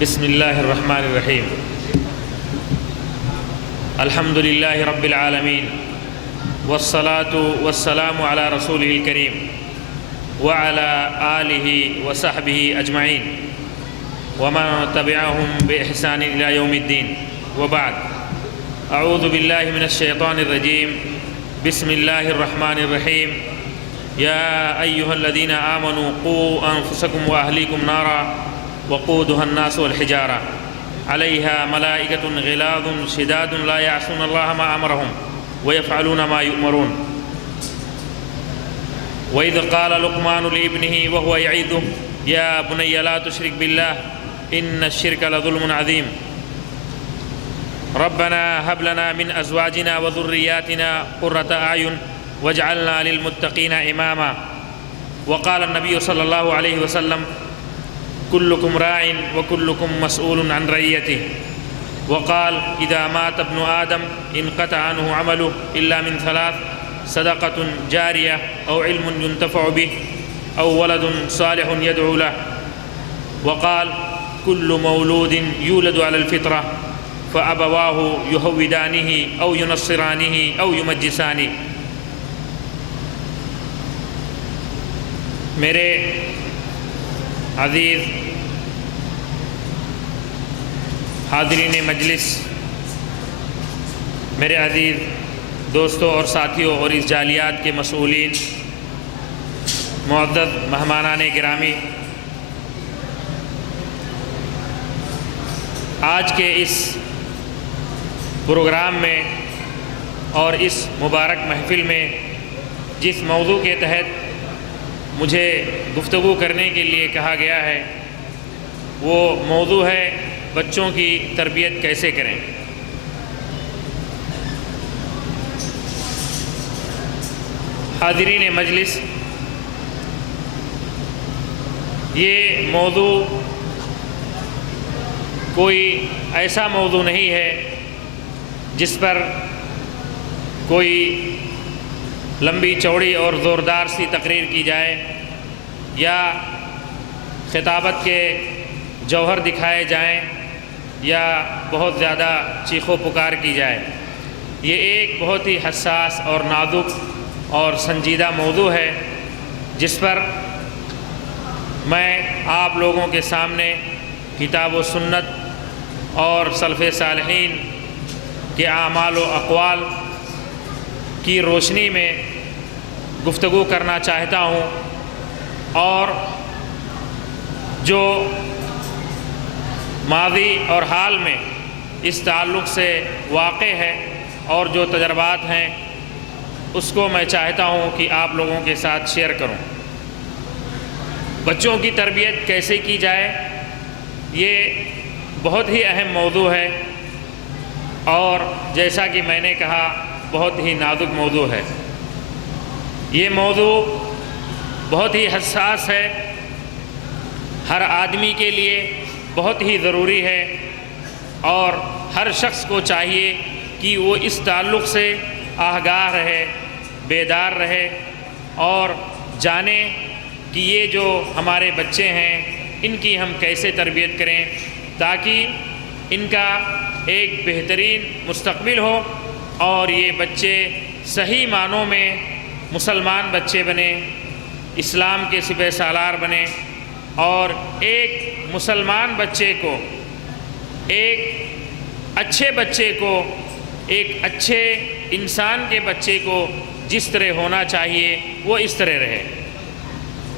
بسم اللہ الرحمن الرحیم الحمد للہ رب العالمین والصلاة والسلام علی رسولہ الکریم وعلی آلہ وصحبہ اجمعین ومن تبعہم بإحسان الی یوم الدین وبعد اعوذ باللہ من الشیطان الرجیم بسم اللہ الرحمن الرحیم یا ایہا الذین آمنوا قوا انفسکم واہلیکم نارا وقودها الناس والحجارة عليها ملائكة غلاظ شداد لا يعصون الله ما أمرهم ويفعلون ما يؤمرون وإذ قال لقمان لابنه وهو يعظه يا بني لا تشرك بالله إن الشرك لظلم عظيم ربنا هب لنا من أزواجنا وذرياتنا قرة أعين واجعلنا للمتقين إماما وقال النبي صلى الله عليه وسلم كلكم راع وكلكم مسؤول عن رعيته وقال إذا مات ابن آدم انقطع عنه عمله إلا من ثلاث صدقة جارية أو علم ينتفع به أو ولد صالح يدعو له وقال كل مولود يولد على الفطرة فأبواه يهودانه أو ينصرانه أو يمجسانه. میرے عزیز حاضرین مجلس، میرے عزیز دوستوں اور ساتھیوں اور اس جالیات کے مسئولین، معزز مہمانان گرامی، آج کے اس پروگرام میں اور اس مبارک محفل میں جس موضوع کے تحت مجھے گفتگو کرنے کے لیے کہا گیا ہے وہ موضوع ہے بچوں کی تربیت کیسے کریں. حاضرین مجلس، یہ موضوع کوئی ایسا موضوع نہیں ہے جس پر کوئی لمبی چوڑی اور زوردار سی تقریر کی جائے یا خطابت کے جوہر دکھائے جائیں یا بہت زیادہ چیخ و پکار کی جائے. یہ ایک بہت ہی حساس اور نازک اور سنجیدہ موضوع ہے جس پر میں آپ لوگوں کے سامنے کتاب و سنت اور سلف صالحین کے اعمال و اقوال کی روشنی میں گفتگو کرنا چاہتا ہوں اور جو ماضی اور حال میں اس تعلق سے واقع ہے اور جو تجربات ہیں اس کو میں چاہتا ہوں کہ آپ لوگوں کے ساتھ شیئر کروں. بچوں کی تربیت کیسے کی جائے، یہ بہت ہی اہم موضوع ہے اور جیسا کہ میں نے کہا بہت ہی نازک موضوع ہے. یہ موضوع بہت ہی حساس ہے، ہر آدمی کے لیے بہت ہی ضروری ہے اور ہر شخص کو چاہیے کہ وہ اس تعلق سے آگاہ رہے، بیدار رہے اور جانے کہ یہ جو ہمارے بچے ہیں ان کی ہم کیسے تربیت کریں تاکہ ان کا ایک بہترین مستقبل ہو اور یہ بچے صحیح معنوں میں مسلمان بچے بنے، اسلام کے سپہ سالار بنے اور ایک مسلمان بچے کو، ایک اچھے بچے کو، ایک اچھے انسان کے بچے کو جس طرح ہونا چاہیے وہ اس طرح رہے.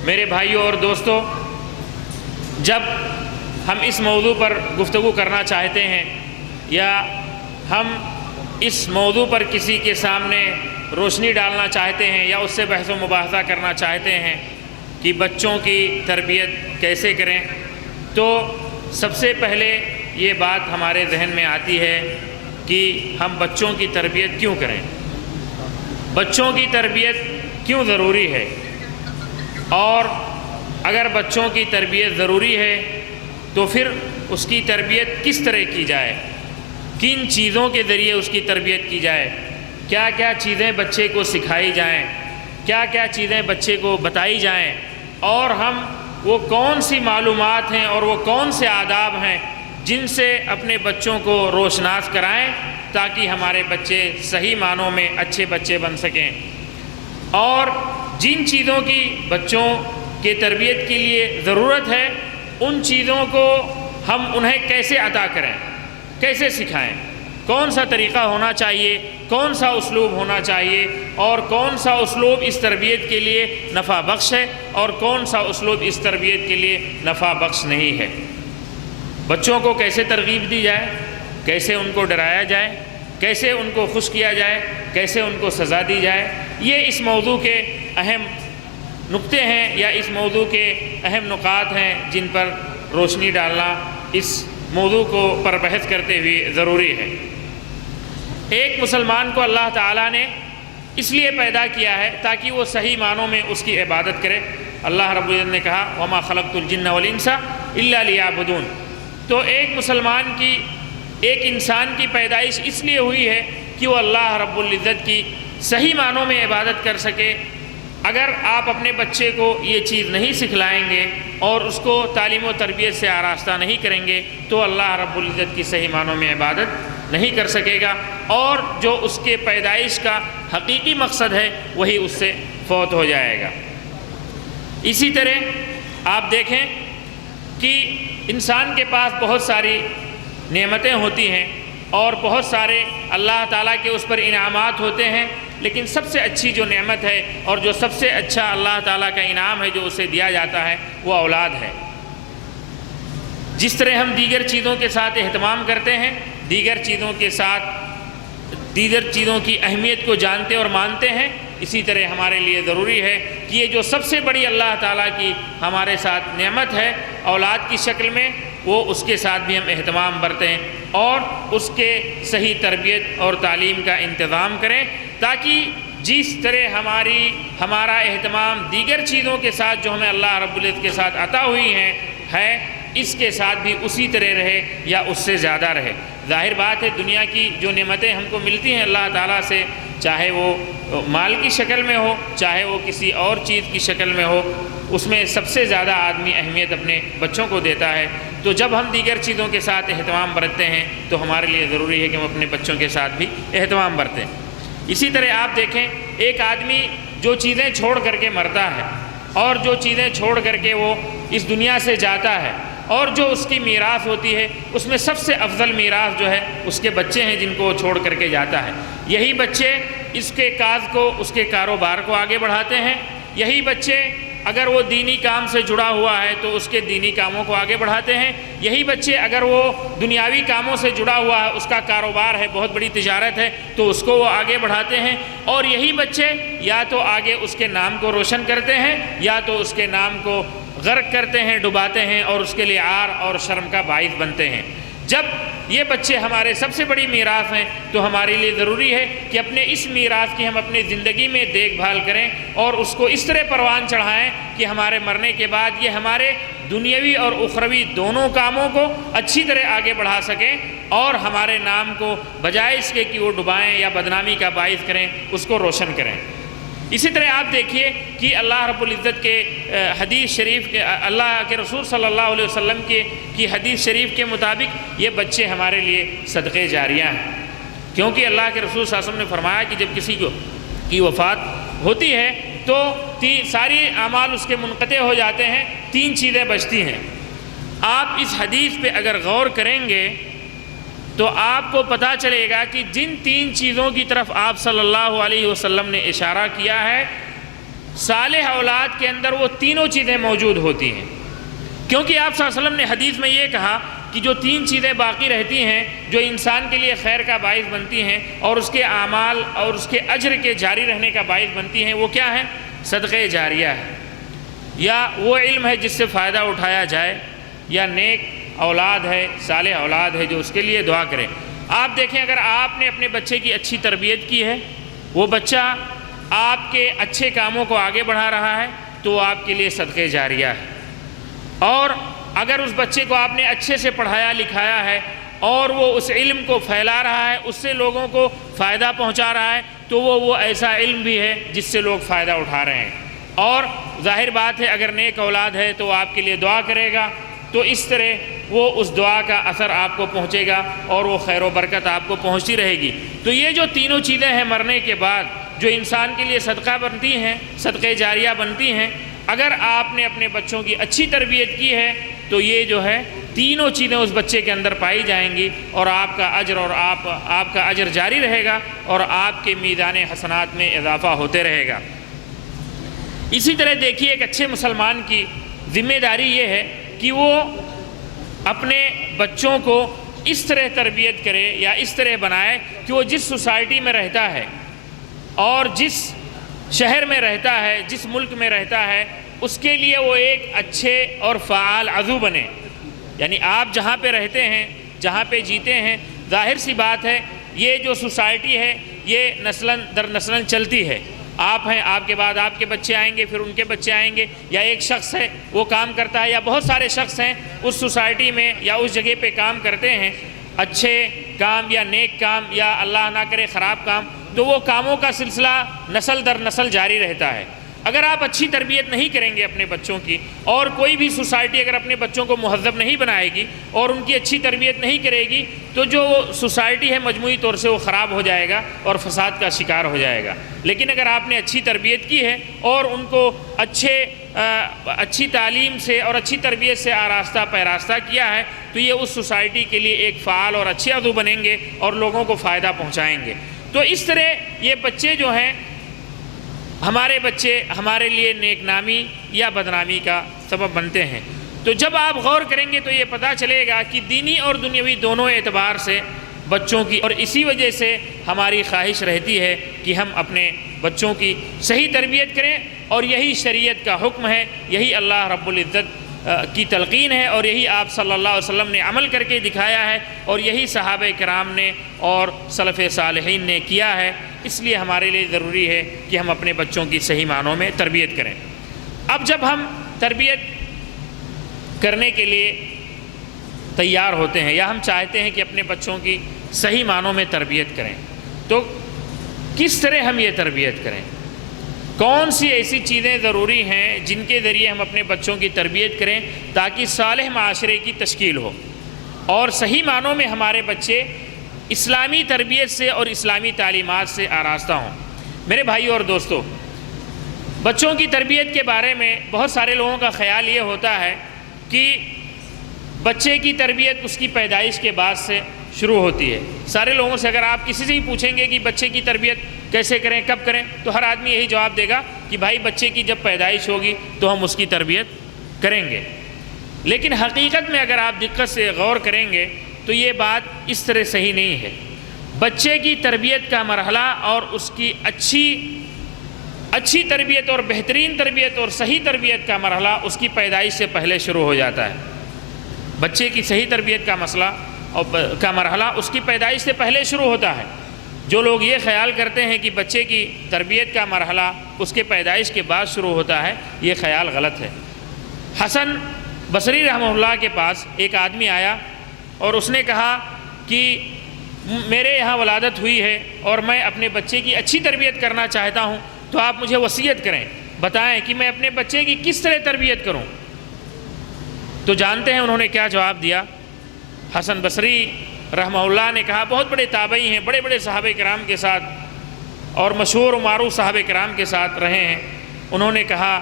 میرے بھائیوں اور دوستوں، جب ہم اس موضوع پر گفتگو کرنا چاہتے ہیں یا ہم اس موضوع پر کسی کے سامنے روشنی ڈالنا چاہتے ہیں یا اس سے بحث و مباحثہ کرنا چاہتے ہیں کہ بچوں کی تربیت کیسے کریں، تو سب سے پہلے یہ بات ہمارے ذہن میں آتی ہے کہ ہم بچوں کی تربیت کیوں کریں، بچوں کی تربیت کیوں ضروری ہے، اور اگر بچوں کی تربیت ضروری ہے تو پھر اس کی تربیت کس طرح کی جائے، کن چیزوں کے ذریعے اس کی تربیت کی جائے، کیا کیا چیزیں بچے کو سکھائی جائیں، کیا کیا چیزیں بچے کو بتائی جائیں اور ہم وہ کون سی معلومات ہیں اور وہ کون سے آداب ہیں جن سے اپنے بچوں کو روشناس کرائیں تاکہ ہمارے بچے صحیح معنوں میں اچھے بچے بن سکیں، اور جن چیزوں کی بچوں کے تربیت کے لیے ضرورت ہے ان چیزوں کو ہم انہیں کیسے عطا کریں، کیسے سکھائیں، کون سا طریقہ ہونا چاہیے، کون سا اسلوب ہونا چاہیے، اور کون سا اسلوب اس تربیت کے لیے نفع بخش ہے اور کون سا اسلوب اس تربیت کے لیے نفع بخش نہیں ہے۔ بچوں کو کیسے ترغیب دی جائے، کیسے ان کو ڈرایا جائے، کیسے ان کو خوش کیا جائے، کیسے ان کو سزا دی جائے، یہ اس موضوع کے اہم نقطے ہیں یا اس موضوع کے اہم نکات ہیں جن پر روشنی ڈالنا اس موضوع کو پر بحث کرتے ہوئے ضروری ہے۔ ایک مسلمان کو اللہ تعالیٰ نے اس لیے پیدا کیا ہے تاکہ وہ صحیح معنوں میں اس کی عبادت کرے۔ اللہ رب العزت نے کہا وَمَا خَلَقْتُ الْجِنَّ وَالْإِنسَ إِلَّا لِيَعْبُدُونَ۔ تو ایک انسان کی پیدائش اس لیے ہوئی ہے کہ وہ اللہ رب العزت کی صحیح معنوں میں عبادت کر سکے۔ اگر آپ اپنے بچے کو یہ چیز نہیں سکھلائیں گے اور اس کو تعلیم و تربیت سے آراستہ نہیں کریں گے تو اللہ رب العزت کی صحیح معنوں میں عبادت نہیں کر سکے گا، اور جو اس کے پیدائش کا حقیقی مقصد ہے وہی اس سے فوت ہو جائے گا۔ اسی طرح آپ دیکھیں کہ انسان کے پاس بہت ساری نعمتیں ہوتی ہیں اور بہت سارے اللہ تعالیٰ کے اس پر انعامات ہوتے ہیں، لیکن سب سے اچھی جو نعمت ہے اور جو سب سے اچھا اللہ تعالیٰ کا انعام ہے جو اسے دیا جاتا ہے وہ اولاد ہے۔ جس طرح ہم دیگر چیزوں کے ساتھ اہتمام کرتے ہیں، دیگر چیزوں کی اہمیت کو جانتے اور مانتے ہیں، اسی طرح ہمارے لیے ضروری ہے کہ یہ جو سب سے بڑی اللہ تعالیٰ کی ہمارے ساتھ نعمت ہے اولاد کی شکل میں، وہ اس کے ساتھ بھی ہم اہتمام برتیں اور اس کے صحیح تربیت اور تعلیم کا انتظام کریں، تاکہ جس طرح ہمارا اہتمام دیگر چیزوں کے ساتھ جو ہمیں اللہ رب العزت کے ساتھ عطا ہوئی ہے اس کے ساتھ بھی اسی طرح رہے یا اس سے زیادہ رہے۔ ظاہر بات ہے دنیا کی جو نعمتیں ہم کو ملتی ہیں اللہ تعالیٰ سے، چاہے وہ مال کی شکل میں ہو چاہے وہ کسی اور چیز کی شکل میں ہو، اس میں سب سے زیادہ آدمی اہمیت اپنے بچوں کو دیتا ہے۔ تو جب ہم دیگر چیزوں کے ساتھ اہتمام برتتے ہیں تو ہمارے لیے ضروری ہے کہ ہم اپنے بچوں کے ساتھ بھی اہتمام برتیں۔ اسی طرح آپ دیکھیں ایک آدمی جو چیزیں چھوڑ کر کے مرتا ہے اور جو چیزیں چھوڑ کر کے وہ اس دنیا سے جاتا ہے اور جو اس کی میراث ہوتی ہے اس میں سب سے افضل میراث جو ہے اس کے بچے ہیں جن کو وہ چھوڑ کر کے جاتا ہے۔ یہی بچے اس کے کاز کو، اس کے کاروبار کو آگے بڑھاتے ہیں۔ یہی بچے اگر وہ دینی کام سے جڑا ہوا ہے تو اس کے دینی کاموں کو آگے بڑھاتے ہیں۔ یہی بچے اگر وہ دنیاوی کاموں سے جڑا ہوا ہے، اس کا کاروبار ہے، بہت بڑی تجارت ہے، تو اس کو وہ آگے بڑھاتے ہیں۔ اور یہی بچے یا تو آگے اس کے نام کو روشن کرتے ہیں یا تو اس کے نام کو غرق کرتے ہیں، ڈباتے ہیں اور اس کے لیے عار اور شرم کا باعث بنتے ہیں۔ جب یہ بچے ہمارے سب سے بڑی میراث ہیں تو ہمارے لیے ضروری ہے کہ اپنے اس میراث کی ہم اپنی زندگی میں دیکھ بھال کریں اور اس کو اس طرح پروان چڑھائیں کہ ہمارے مرنے کے بعد یہ ہمارے دنیاوی اور اخروی دونوں کاموں کو اچھی طرح آگے بڑھا سکیں اور ہمارے نام کو بجائے اس کے کہ وہ ڈبائیں یا بدنامی کا باعث کریں اس کو روشن کریں۔ اسی طرح آپ دیکھیے کہ اللہ رب العزت کے حدیث شریف کے، اللہ کے رسول صلی اللہ علیہ وسلم کی حدیث شریف کے مطابق یہ بچے ہمارے لیے صدقے جاریہ ہیں، کیونکہ اللہ کے رسول صلی اللہ علیہ وسلم نے فرمایا کہ جب کسی کی وفات ہوتی ہے تو ساری اعمال اس کے منقطع ہو جاتے ہیں، 3 چیزیں بچتی ہیں۔ آپ اس حدیث پہ اگر غور کریں گے تو آپ کو پتہ چلے گا کہ جن 3 چیزوں کی طرف آپ صلی اللہ علیہ وسلم نے اشارہ کیا ہے، صالح اولاد کے اندر وہ تینوں چیزیں موجود ہوتی ہیں، کیونکہ آپ صلی اللہ علیہ وسلم نے حدیث میں یہ کہا کہ جو 3 چیزیں باقی رہتی ہیں جو انسان کے لیے خیر کا باعث بنتی ہیں اور اس کے اعمال اور اس کے اجر کے جاری رہنے کا باعث بنتی ہیں، وہ کیا ہے؟ صدقے جاریہ ہے، یا وہ علم ہے جس سے فائدہ اٹھایا جائے، یا نیک اولاد ہے، صالح اولاد ہے جو اس کے لیے دعا کرے۔ آپ دیکھیں اگر آپ نے اپنے بچے کی اچھی تربیت کی ہے، وہ بچہ آپ کے اچھے کاموں کو آگے بڑھا رہا ہے تو وہ آپ کے لیے صدقے جاریہ ہے، اور اگر اس بچے کو آپ نے اچھے سے پڑھایا لکھایا ہے اور وہ اس علم کو پھیلا رہا ہے، اس سے لوگوں کو فائدہ پہنچا رہا ہے، تو وہ ایسا علم بھی ہے جس سے لوگ فائدہ اٹھا رہے ہیں۔ اور ظاہر بات ہے اگر نیک اولاد ہے تو وہ آپ کے لیے دعا کرے گا، تو اس طرح وہ اس دعا کا اثر آپ کو پہنچے گا اور وہ خیر و برکت آپ کو پہنچتی رہے گی۔ تو یہ جو تینوں چیزیں ہیں مرنے کے بعد جو انسان کے لیے صدقہ بنتی ہیں، صدقہ جاریہ بنتی ہیں، اگر آپ نے اپنے بچوں کی اچھی تربیت کی ہے تو یہ جو ہے تینوں چیزیں اس بچے کے اندر پائی جائیں گی، اور آپ کا اجر اور آپ کا اجر جاری رہے گا اور آپ کے میزان حسنات میں اضافہ ہوتے رہے گا۔ اسی طرح دیکھیے ایک اچھے مسلمان کی ذمہ داری یہ ہے کہ وہ اپنے بچوں کو اس طرح تربیت کرے یا اس طرح بنائے کہ وہ جس سوسائٹی میں رہتا ہے اور جس شہر میں رہتا ہے، جس ملک میں رہتا ہے، اس کے لیے وہ ایک اچھے اور فعال عضو بنے۔ یعنی آپ جہاں پہ رہتے ہیں، جہاں پہ جیتے ہیں، ظاہر سی بات ہے یہ جو سوسائٹی ہے یہ نسلاً در نسلاً چلتی ہے۔ آپ ہیں، آپ کے بعد آپ کے بچے آئیں گے، پھر ان کے بچے آئیں گے، یا ایک شخص ہے وہ کام کرتا ہے، یا بہت سارے شخص ہیں اس سوسائٹی میں یا اس جگہ پہ کام کرتے ہیں، اچھے کام یا نیک کام یا اللہ نہ کرے خراب کام، تو وہ کاموں کا سلسلہ نسل در نسل جاری رہتا ہے۔ اگر آپ اچھی تربیت نہیں کریں گے اپنے بچوں کی، اور کوئی بھی سوسائٹی اگر اپنے بچوں کو مہذب نہیں بنائے گی اور ان کی اچھی تربیت نہیں کرے گی، تو جو سوسائٹی ہے مجموعی طور سے وہ خراب ہو جائے گا اور فساد کا شکار ہو جائے گا۔ لیکن اگر آپ نے اچھی تربیت کی ہے اور ان کو اچھی تعلیم سے اور اچھی تربیت سے آراستہ پیراستہ کیا ہے، تو یہ اس سوسائٹی کے لیے ایک فعال اور اچھے عضو بنیں گے اور لوگوں کو فائدہ پہنچائیں گے۔ تو اس طرح یہ بچے جو ہیں، ہمارے بچے ہمارے لیے نیک نامی یا بدنامی کا سبب بنتے ہیں۔ تو جب آپ غور کریں گے تو یہ پتہ چلے گا کہ دینی اور دنیاوی دونوں اعتبار سے بچوں کی، اور اسی وجہ سے ہماری خواہش رہتی ہے کہ ہم اپنے بچوں کی صحیح تربیت کریں، اور یہی شریعت کا حکم ہے، یہی اللہ رب العزت کی تلقین ہے، اور یہی آپ صلی اللہ علیہ وسلم نے عمل کر کے دکھایا ہے، اور یہی صحابہ کرام نے اور سلف صالحین نے کیا ہے۔ اس لیے ہمارے لیے ضروری ہے کہ ہم اپنے بچوں کی صحیح معنوں میں تربیت کریں۔ اب جب ہم تربیت کرنے کے لیے تیار ہوتے ہیں یا ہم چاہتے ہیں کہ اپنے بچوں کی صحیح معنوں میں تربیت کریں، تو کس طرح ہم یہ تربیت کریں؟ کون سی ایسی چیزیں ضروری ہیں جن کے ذریعے ہم اپنے بچوں کی تربیت کریں تاکہ صالح معاشرے کی تشکیل ہو اور صحیح معنوں میں ہمارے بچے اسلامی تربیت سے اور اسلامی تعلیمات سے آراستہ ہوں؟ میرے بھائیو اور دوستو، بچوں کی تربیت کے بارے میں بہت سارے لوگوں کا خیال یہ ہوتا ہے کہ بچے کی تربیت اس کی پیدائش کے بعد سے شروع ہوتی ہے۔ سارے لوگوں سے اگر آپ کسی سے ہی پوچھیں گے کہ بچے کی تربیت کیسے کریں، کب کریں، تو ہر آدمی یہی جواب دے گا کہ بھائی بچے کی جب پیدائش ہوگی تو ہم اس کی تربیت کریں گے۔ لیکن حقیقت میں اگر آپ دقت سے غور کریں گے تو یہ بات اس طرح صحیح نہیں ہے۔ بچے کی تربیت کا مرحلہ اور اس کی اچھی تربیت اور بہترین تربیت اور صحیح تربیت کا مرحلہ اس کی پیدائش سے پہلے شروع ہو جاتا ہے۔ بچے کی صحیح تربیت کا مسئلہ اور کا مرحلہ اس کی پیدائش سے پہلے شروع ہوتا ہے۔ جو لوگ یہ خیال کرتے ہیں کہ بچے کی تربیت کا مرحلہ اس کے پیدائش کے بعد شروع ہوتا ہے، یہ خیال غلط ہے۔ حسن بصری رحمہ اللہ کے پاس ایک آدمی آیا اور اس نے کہا کہ میرے یہاں ولادت ہوئی ہے اور میں اپنے بچے کی اچھی تربیت کرنا چاہتا ہوں، تو آپ مجھے وصیت کریں، بتائیں کہ میں اپنے بچے کی کس طرح تربیت کروں۔ تو جانتے ہیں انہوں نے کیا جواب دیا؟ حسن بصری رحمہ اللہ نے کہا، بہت بڑے تابعی ہیں، بڑے بڑے صحابہ کرام کے ساتھ اور مشہور و معروف صحابہ کرام کے ساتھ رہے ہیں، انہوں نے کہا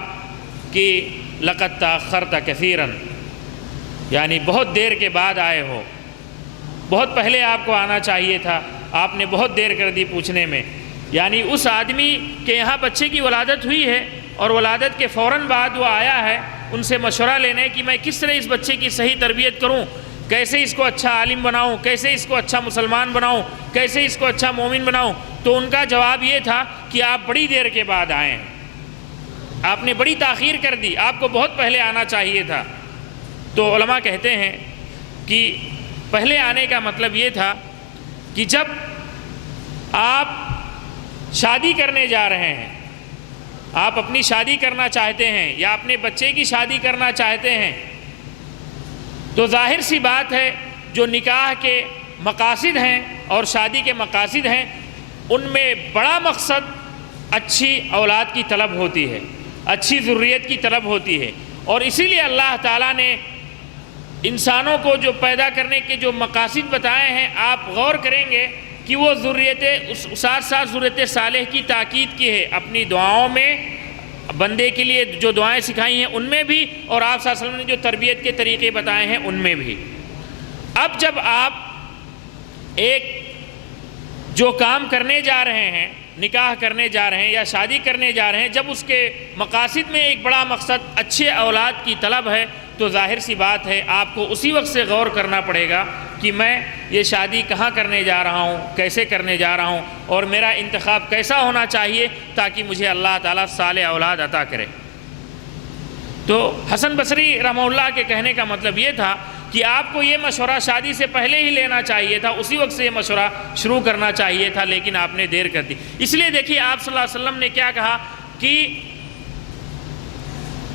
کہ لقد تاخرت کثیرا، یعنی بہت دیر کے بعد آئے ہو، بہت پہلے آپ کو آنا چاہیے تھا، آپ نے بہت دیر کر دی پوچھنے میں۔ یعنی اس آدمی کے یہاں بچے کی ولادت ہوئی ہے اور ولادت کے فوراً بعد وہ آیا ہے ان سے مشورہ لینے کہ میں کس طرح اس بچے کی صحیح تربیت کروں، کیسے اس کو اچھا عالم بناؤں، کیسے اس کو اچھا مسلمان بناؤں، کیسے اس کو اچھا مومن بناؤں۔ تو ان کا جواب یہ تھا کہ آپ بڑی دیر کے بعد آئے ہیں، آپ نے بڑی تاخیر کر دی، آپ کو بہت پہلے آنا چاہیے تھا۔ تو علماء کہتے ہیں کہ پہلے آنے کا مطلب یہ تھا کہ جب آپ شادی کرنے جا رہے ہیں، آپ اپنی شادی کرنا چاہتے ہیں یا اپنے بچے کی شادی کرنا چاہتے ہیں، تو ظاہر سی بات ہے جو نکاح کے مقاصد ہیں اور شادی کے مقاصد ہیں ان میں بڑا مقصد اچھی اولاد کی طلب ہوتی ہے، اچھی ذریت کی طلب ہوتی ہے، اور اسی لیے اللہ تعالیٰ نے انسانوں کو جو پیدا کرنے کے جو مقاصد بتائے ہیں، آپ غور کریں گے کہ وہ ساتھ ساتھ ذریت صالح کی تاکید کی ہے، اپنی دعاؤں میں بندے کے لیے جو دعائیں سکھائی ہیں ان میں بھی، اور آپ صلی اللہ علیہ وسلم نے جو تربیت کے طریقے بتائے ہیں ان میں بھی۔ اب جب آپ ایک جو کام کرنے جا رہے ہیں، نکاح کرنے جا رہے ہیں یا شادی کرنے جا رہے ہیں، جب اس کے مقاصد میں ایک بڑا مقصد اچھے اولاد کی طلب ہے، تو ظاہر سی بات ہے آپ کو اسی وقت سے غور کرنا پڑے گا کہ میں یہ شادی کہاں کرنے جا رہا ہوں، کیسے کرنے جا رہا ہوں، اور میرا انتخاب کیسا ہونا چاہیے تاکہ مجھے اللہ تعالیٰ صالح اولاد عطا کرے۔ تو حسن بصری رحمہ اللہ کے کہنے کا مطلب یہ تھا کہ آپ کو یہ مشورہ شادی سے پہلے ہی لینا چاہیے تھا، اسی وقت سے یہ مشورہ شروع کرنا چاہیے تھا، لیکن آپ نے دیر کر دی۔ اس لیے دیکھیے آپ صلی اللہ علیہ وسلم نے کیا کہا کہ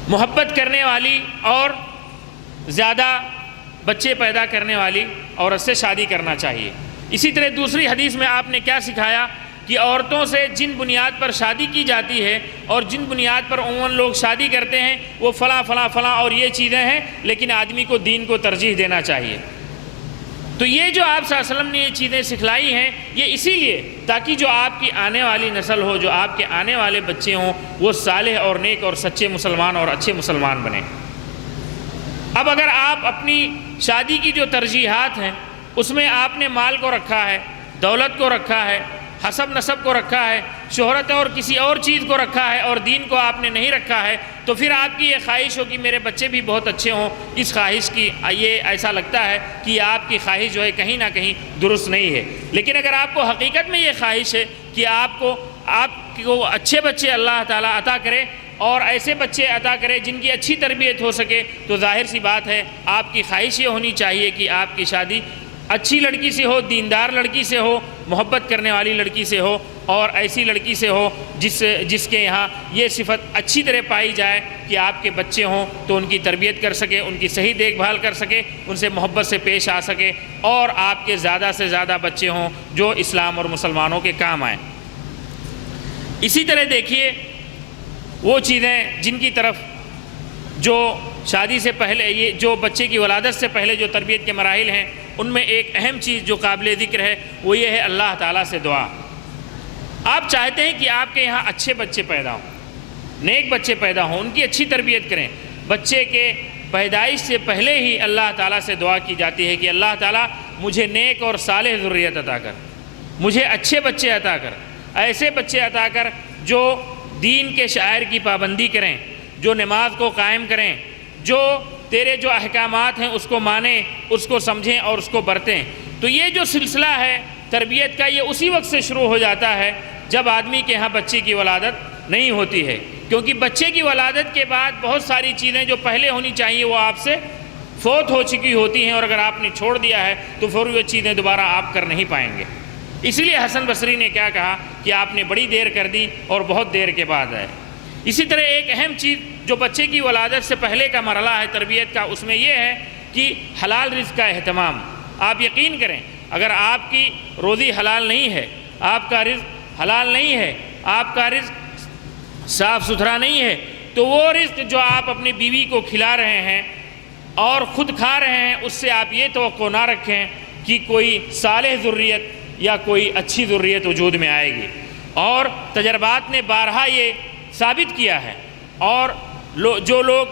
محبت کرنے والی اور زیادہ بچے پیدا کرنے والی عورت سے شادی کرنا چاہیے۔ اسی طرح دوسری حدیث میں آپ نے کیا سکھایا کہ عورتوں سے جن بنیاد پر شادی کی جاتی ہے اور جن بنیاد پر عموماً لوگ شادی کرتے ہیں وہ فلاں فلاں فلاں اور یہ چیزیں ہیں، لیکن آدمی کو دین کو ترجیح دینا چاہیے۔ تو یہ جو آپ صلی اللہ علیہ وسلم نے یہ چیزیں سکھلائی ہیں، یہ اسی لیے تاکہ جو آپ کی آنے والی نسل ہو، جو آپ کے آنے والے بچے ہوں، وہ صالح اور نیک اور سچے مسلمان اور اچھے مسلمان بنیں۔ اب اگر آپ اپنی شادی کی جو ترجیحات ہیں اس میں آپ نے مال کو رکھا ہے، دولت کو رکھا ہے، حسب نسب کو رکھا ہے، شہرت اور کسی اور چیز کو رکھا ہے، اور دین کو آپ نے نہیں رکھا ہے، تو پھر آپ کی یہ خواہش ہو کہ میرے بچے بھی بہت اچھے ہوں، اس خواہش کی یہ ایسا لگتا ہے کہ آپ کی خواہش جو ہے کہیں نہ کہیں درست نہیں ہے۔ لیکن اگر آپ کو حقیقت میں یہ خواہش ہے کہ آپ کو اچھے بچے اللہ تعالیٰ عطا کرے اور ایسے بچے عطا کرے جن کی اچھی تربیت ہو سکے، تو ظاہر سی بات ہے آپ کی خواہش یہ ہونی چاہیے کہ آپ کی شادی اچھی لڑکی سے ہو، دیندار لڑکی سے ہو، محبت کرنے والی لڑکی سے ہو، اور ایسی لڑکی سے ہو جس کے یہاں یہ صفت اچھی طرح پائی جائے کہ آپ کے بچے ہوں تو ان کی تربیت کر سکے، ان کی صحیح دیکھ بھال کر سکے، ان سے محبت سے پیش آ سکے، اور آپ کے زیادہ سے زیادہ بچے ہوں جو اسلام اور مسلمانوں کے کام آئیں۔ اسی طرح دیکھیے وہ چیزیں جن کی طرف جو شادی سے پہلے، یہ جو بچے کی ولادت سے پہلے جو تربیت کے مراحل ہیں، ان میں ایک اہم چیز جو قابل ذکر ہے وہ یہ ہے اللہ تعالیٰ سے دعا۔ آپ چاہتے ہیں کہ آپ کے یہاں اچھے بچے پیدا ہوں، نیک بچے پیدا ہوں، ان کی اچھی تربیت کریں۔ بچے کے پیدائش سے پہلے ہی اللہ تعالیٰ سے دعا کی جاتی ہے کہ اللہ تعالیٰ مجھے نیک اور صالح ذریت عطا کر، مجھے اچھے بچے عطا کر، ایسے بچے عطا کر جو دین کے شعائر کی پابندی کریں، جو نماز کو قائم کریں، جو تیرے جو احکامات ہیں اس کو مانیں، اس کو سمجھیں اور اس کو برتیں۔ تو یہ جو سلسلہ ہے تربیت کا، یہ اسی وقت سے شروع ہو جاتا ہے جب آدمی کے ہاں بچے کی ولادت نہیں ہوتی ہے، کیونکہ بچے کی ولادت کے بعد بہت ساری چیزیں جو پہلے ہونی چاہیے وہ آپ سے فوت ہو چکی ہوتی ہیں، اور اگر آپ نے چھوڑ دیا ہے تو پھر وہ چیزیں دوبارہ آپ کر نہیں پائیں گے۔ اس لیے حسن بصری نے کیا کہا کہ آپ نے بڑی دیر کر دی اور بہت دیر کے بعد ہے۔ اسی طرح ایک اہم چیز جو بچے کی ولادت سے پہلے کا مرحلہ ہے تربیت کا، اس میں یہ ہے کہ حلال رزق کا اہتمام۔ آپ یقین کریں اگر آپ کی روزی حلال نہیں ہے، آپ کا رزق حلال نہیں ہے، آپ کا رزق صاف ستھرا نہیں ہے، تو وہ رزق جو آپ اپنی بیوی کو کھلا رہے ہیں اور خود کھا رہے ہیں، اس سے آپ یہ توقع نہ رکھیں کہ کوئی صالح ذریت یا کوئی اچھی ذریت وجود میں آئے گی۔ اور تجربات نے بارہا یہ ثابت کیا ہے، اور جو لوگ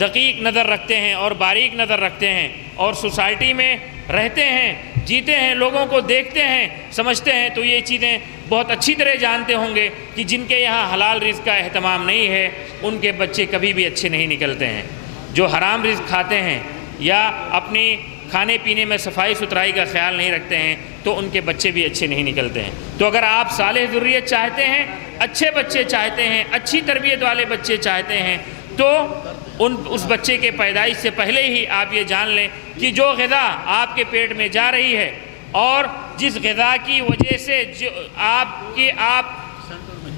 دقیق نظر رکھتے ہیں اور باریک نظر رکھتے ہیں اور سوسائٹی میں رہتے ہیں، جیتے ہیں، لوگوں کو دیکھتے ہیں، سمجھتے ہیں، تو یہ چیزیں بہت اچھی طرح جانتے ہوں گے کہ جن کے یہاں حلال رزق کا اہتمام نہیں ہے ان کے بچے کبھی بھی اچھے نہیں نکلتے ہیں۔ جو حرام رزق کھاتے ہیں یا اپنی کھانے پینے میں صفائی ستھرائی کا خیال نہیں رکھتے ہیں تو ان کے بچے بھی اچھے نہیں نکلتے ہیں۔ تو اگر آپ صالح ذریت چاہتے ہیں، اچھے بچے چاہتے ہیں، اچھی تربیت والے بچے چاہتے ہیں، تو اس بچے کے پیدائش سے پہلے ہی آپ یہ جان لیں کہ جو غذا آپ کے پیٹ میں جا رہی ہے اور جس غذا کی وجہ سے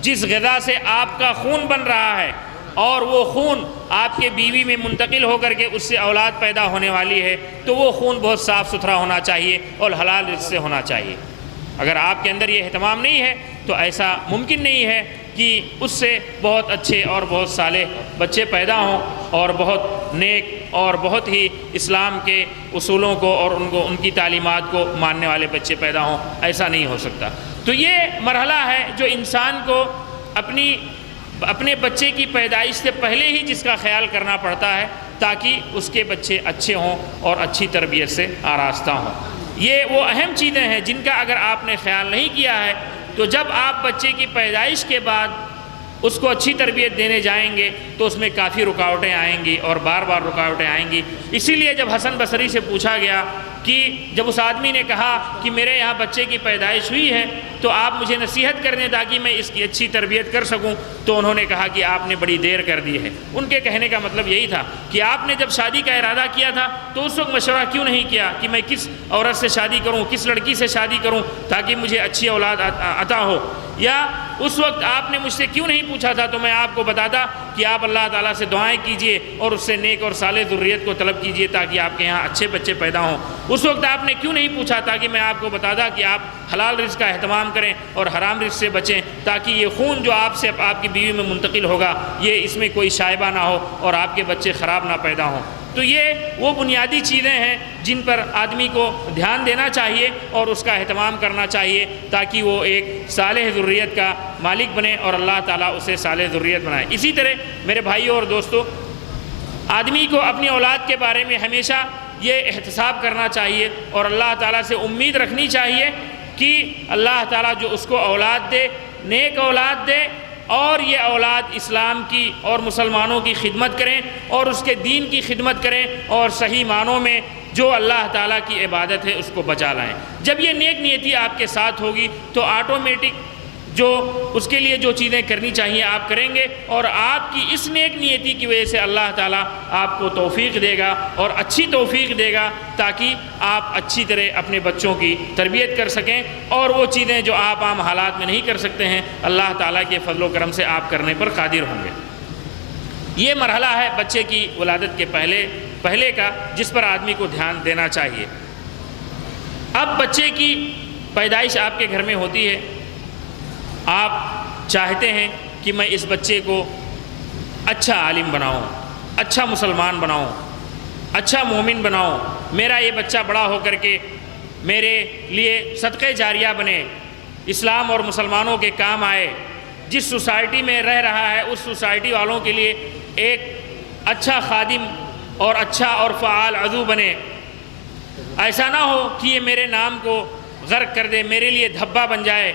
جس غذا سے آپ کا خون بن رہا ہے اور وہ خون آپ کے بیوی میں منتقل ہو کر کے اس سے اولاد پیدا ہونے والی ہے، تو وہ خون بہت صاف ستھرا ہونا چاہیے اور حلال رزق سے ہونا چاہیے۔ اگر آپ کے اندر یہ اہتمام نہیں ہے تو ایسا ممکن نہیں ہے کہ اس سے بہت اچھے اور بہت صالح بچے پیدا ہوں اور بہت نیک اور بہت ہی اسلام کے اصولوں کو اور ان کی تعلیمات کو ماننے والے بچے پیدا ہوں، ایسا نہیں ہو سکتا۔ تو یہ مرحلہ ہے جو انسان کو اپنے بچے کی پیدائش سے پہلے ہی جس کا خیال کرنا پڑتا ہے تاکہ اس کے بچے اچھے ہوں اور اچھی تربیت سے آراستہ ہوں۔ یہ وہ اہم چیزیں ہیں جن کا اگر آپ نے خیال نہیں کیا ہے تو جب آپ بچے کی پیدائش کے بعد اس کو اچھی تربیت دینے جائیں گے تو اس میں کافی رکاوٹیں آئیں گی اور بار بار رکاوٹیں آئیں گی۔ اسی لیے جب حسن بصری سے پوچھا گیا کہ جب اس آدمی نے کہا کہ میرے یہاں بچے کی پیدائش ہوئی ہے تو آپ مجھے نصیحت کر دیں تاکہ میں اس کی اچھی تربیت کر سکوں، تو انہوں نے کہا کہ آپ نے بڑی دیر کر دی ہے۔ ان کے کہنے کا مطلب یہی تھا کہ آپ نے جب شادی کا ارادہ کیا تھا تو اس وقت مشورہ کیوں نہیں کیا کہ میں کس عورت سے شادی کروں، کس لڑکی سے شادی کروں تاکہ مجھے اچھی اولاد عطا ہو، یا اس وقت آپ نے مجھ سے کیوں نہیں پوچھا تھا تو میں آپ کو بتاتا کہ آپ اللہ تعالیٰ سے دعائیں کیجئے اور اس سے نیک اور صالح ذریت کو طلب کیجئے تاکہ آپ کے یہاں اچھے بچے پیدا ہوں۔ اس وقت آپ نے کیوں نہیں پوچھا تاکہ میں آپ کو بتاتا کہ آپ حلال رزق کا اہتمام کریں اور حرام رزق سے بچیں تاکہ یہ خون جو آپ سے آپ کی بیوی میں منتقل ہوگا یہ اس میں کوئی شائبہ نہ ہو اور آپ کے بچے خراب نہ پیدا ہوں۔ تو یہ وہ بنیادی چیزیں ہیں جن پر آدمی کو دھیان دینا چاہیے اور اس کا اہتمام کرنا چاہیے تاکہ وہ ایک صالح ذریت کا مالک بنے اور اللہ تعالیٰ اسے صالح ذریت بنائے۔ اسی طرح میرے بھائیوں اور دوستوں، آدمی کو اپنی اولاد کے بارے میں ہمیشہ یہ احتساب کرنا چاہیے اور اللہ تعالیٰ سے امید رکھنی چاہیے کہ اللہ تعالیٰ جو اس کو اولاد دے، نیک اولاد دے اور یہ اولاد اسلام کی اور مسلمانوں کی خدمت کریں اور اس کے دین کی خدمت کریں اور صحیح معنوں میں جو اللہ تعالیٰ کی عبادت ہے اس کو بچا لائیں۔ جب یہ نیک نیتی آپ کے ساتھ ہوگی تو آٹومیٹک جو اس کے لیے جو چیزیں کرنی چاہیے آپ کریں گے اور آپ کی اس نیک نیتی کی وجہ سے اللہ تعالیٰ آپ کو توفیق دے گا اور اچھی توفیق دے گا تاکہ آپ اچھی طرح اپنے بچوں کی تربیت کر سکیں اور وہ چیزیں جو آپ عام حالات میں نہیں کر سکتے ہیں اللہ تعالیٰ کے فضل و کرم سے آپ کرنے پر قادر ہوں گے۔ یہ مرحلہ ہے بچے کی ولادت کے پہلے کا جس پر آدمی کو دھیان دینا چاہیے۔ اب بچے کی پیدائش آپ کے گھر میں ہوتی ہے، آپ چاہتے ہیں کہ میں اس بچے کو اچھا عالم بناؤں، اچھا مسلمان بناؤں، اچھا مومن بناؤں، میرا یہ بچہ بڑا ہو کر کے میرے لیے صدقہ جاریہ بنے، اسلام اور مسلمانوں کے کام آئے، جس سوسائٹی میں رہ رہا ہے اس سوسائٹی والوں کے لیے ایک اچھا خادم اور اچھا اور فعال عضو بنے۔ ایسا نہ ہو کہ یہ میرے نام کو غرق کر دے، میرے لیے دھبا بن جائے،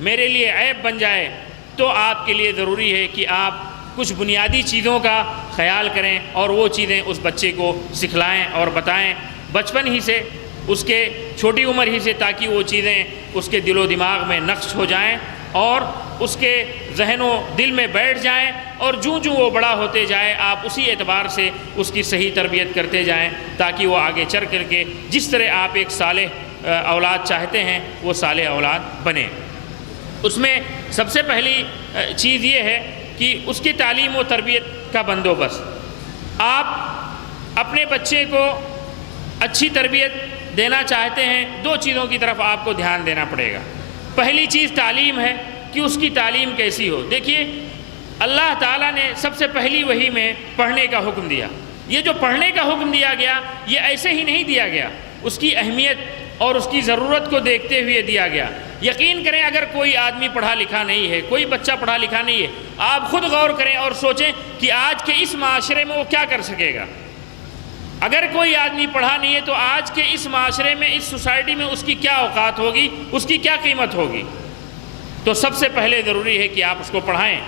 میرے لیے عیب بن جائے۔ تو آپ کے لیے ضروری ہے کہ آپ کچھ بنیادی چیزوں کا خیال کریں اور وہ چیزیں اس بچے کو سکھلائیں اور بتائیں بچپن ہی سے، اس کے چھوٹی عمر ہی سے، تاکہ وہ چیزیں اس کے دل و دماغ میں نقش ہو جائیں اور اس کے ذہن و دل میں بیٹھ جائیں، اور جوں جوں وہ بڑا ہوتے جائے آپ اسی اعتبار سے اس کی صحیح تربیت کرتے جائیں تاکہ وہ آگے چل کر کے جس طرح آپ ایک صالح اولاد چاہتے ہیں وہ صالح اولاد بنے۔ اس میں سب سے پہلی چیز یہ ہے کہ اس کی تعلیم و تربیت کا بندوبست۔ آپ اپنے بچے کو اچھی تربیت دینا چاہتے ہیں، دو چیزوں کی طرف آپ کو دھیان دینا پڑے گا۔ پہلی چیز تعلیم ہے کہ اس کی تعلیم کیسی ہو۔ دیکھیے اللہ تعالیٰ نے سب سے پہلی وحی میں پڑھنے کا حکم دیا۔ یہ جو پڑھنے کا حکم دیا گیا یہ ایسے ہی نہیں دیا گیا، اس کی اہمیت اور اس کی ضرورت کو دیکھتے ہوئے دیا گیا۔ یقین کریں اگر کوئی آدمی پڑھا لکھا نہیں ہے، کوئی بچہ پڑھا لکھا نہیں ہے، آپ خود غور کریں اور سوچیں کہ آج کے اس معاشرے میں وہ کیا کر سکے گا۔ اگر کوئی آدمی پڑھا نہیں ہے تو آج کے اس معاشرے میں، اس سوسائٹی میں اس کی کیا اوقات ہوگی، اس کی کیا قیمت ہوگی۔ تو سب سے پہلے ضروری ہے کہ آپ اس کو پڑھائیں،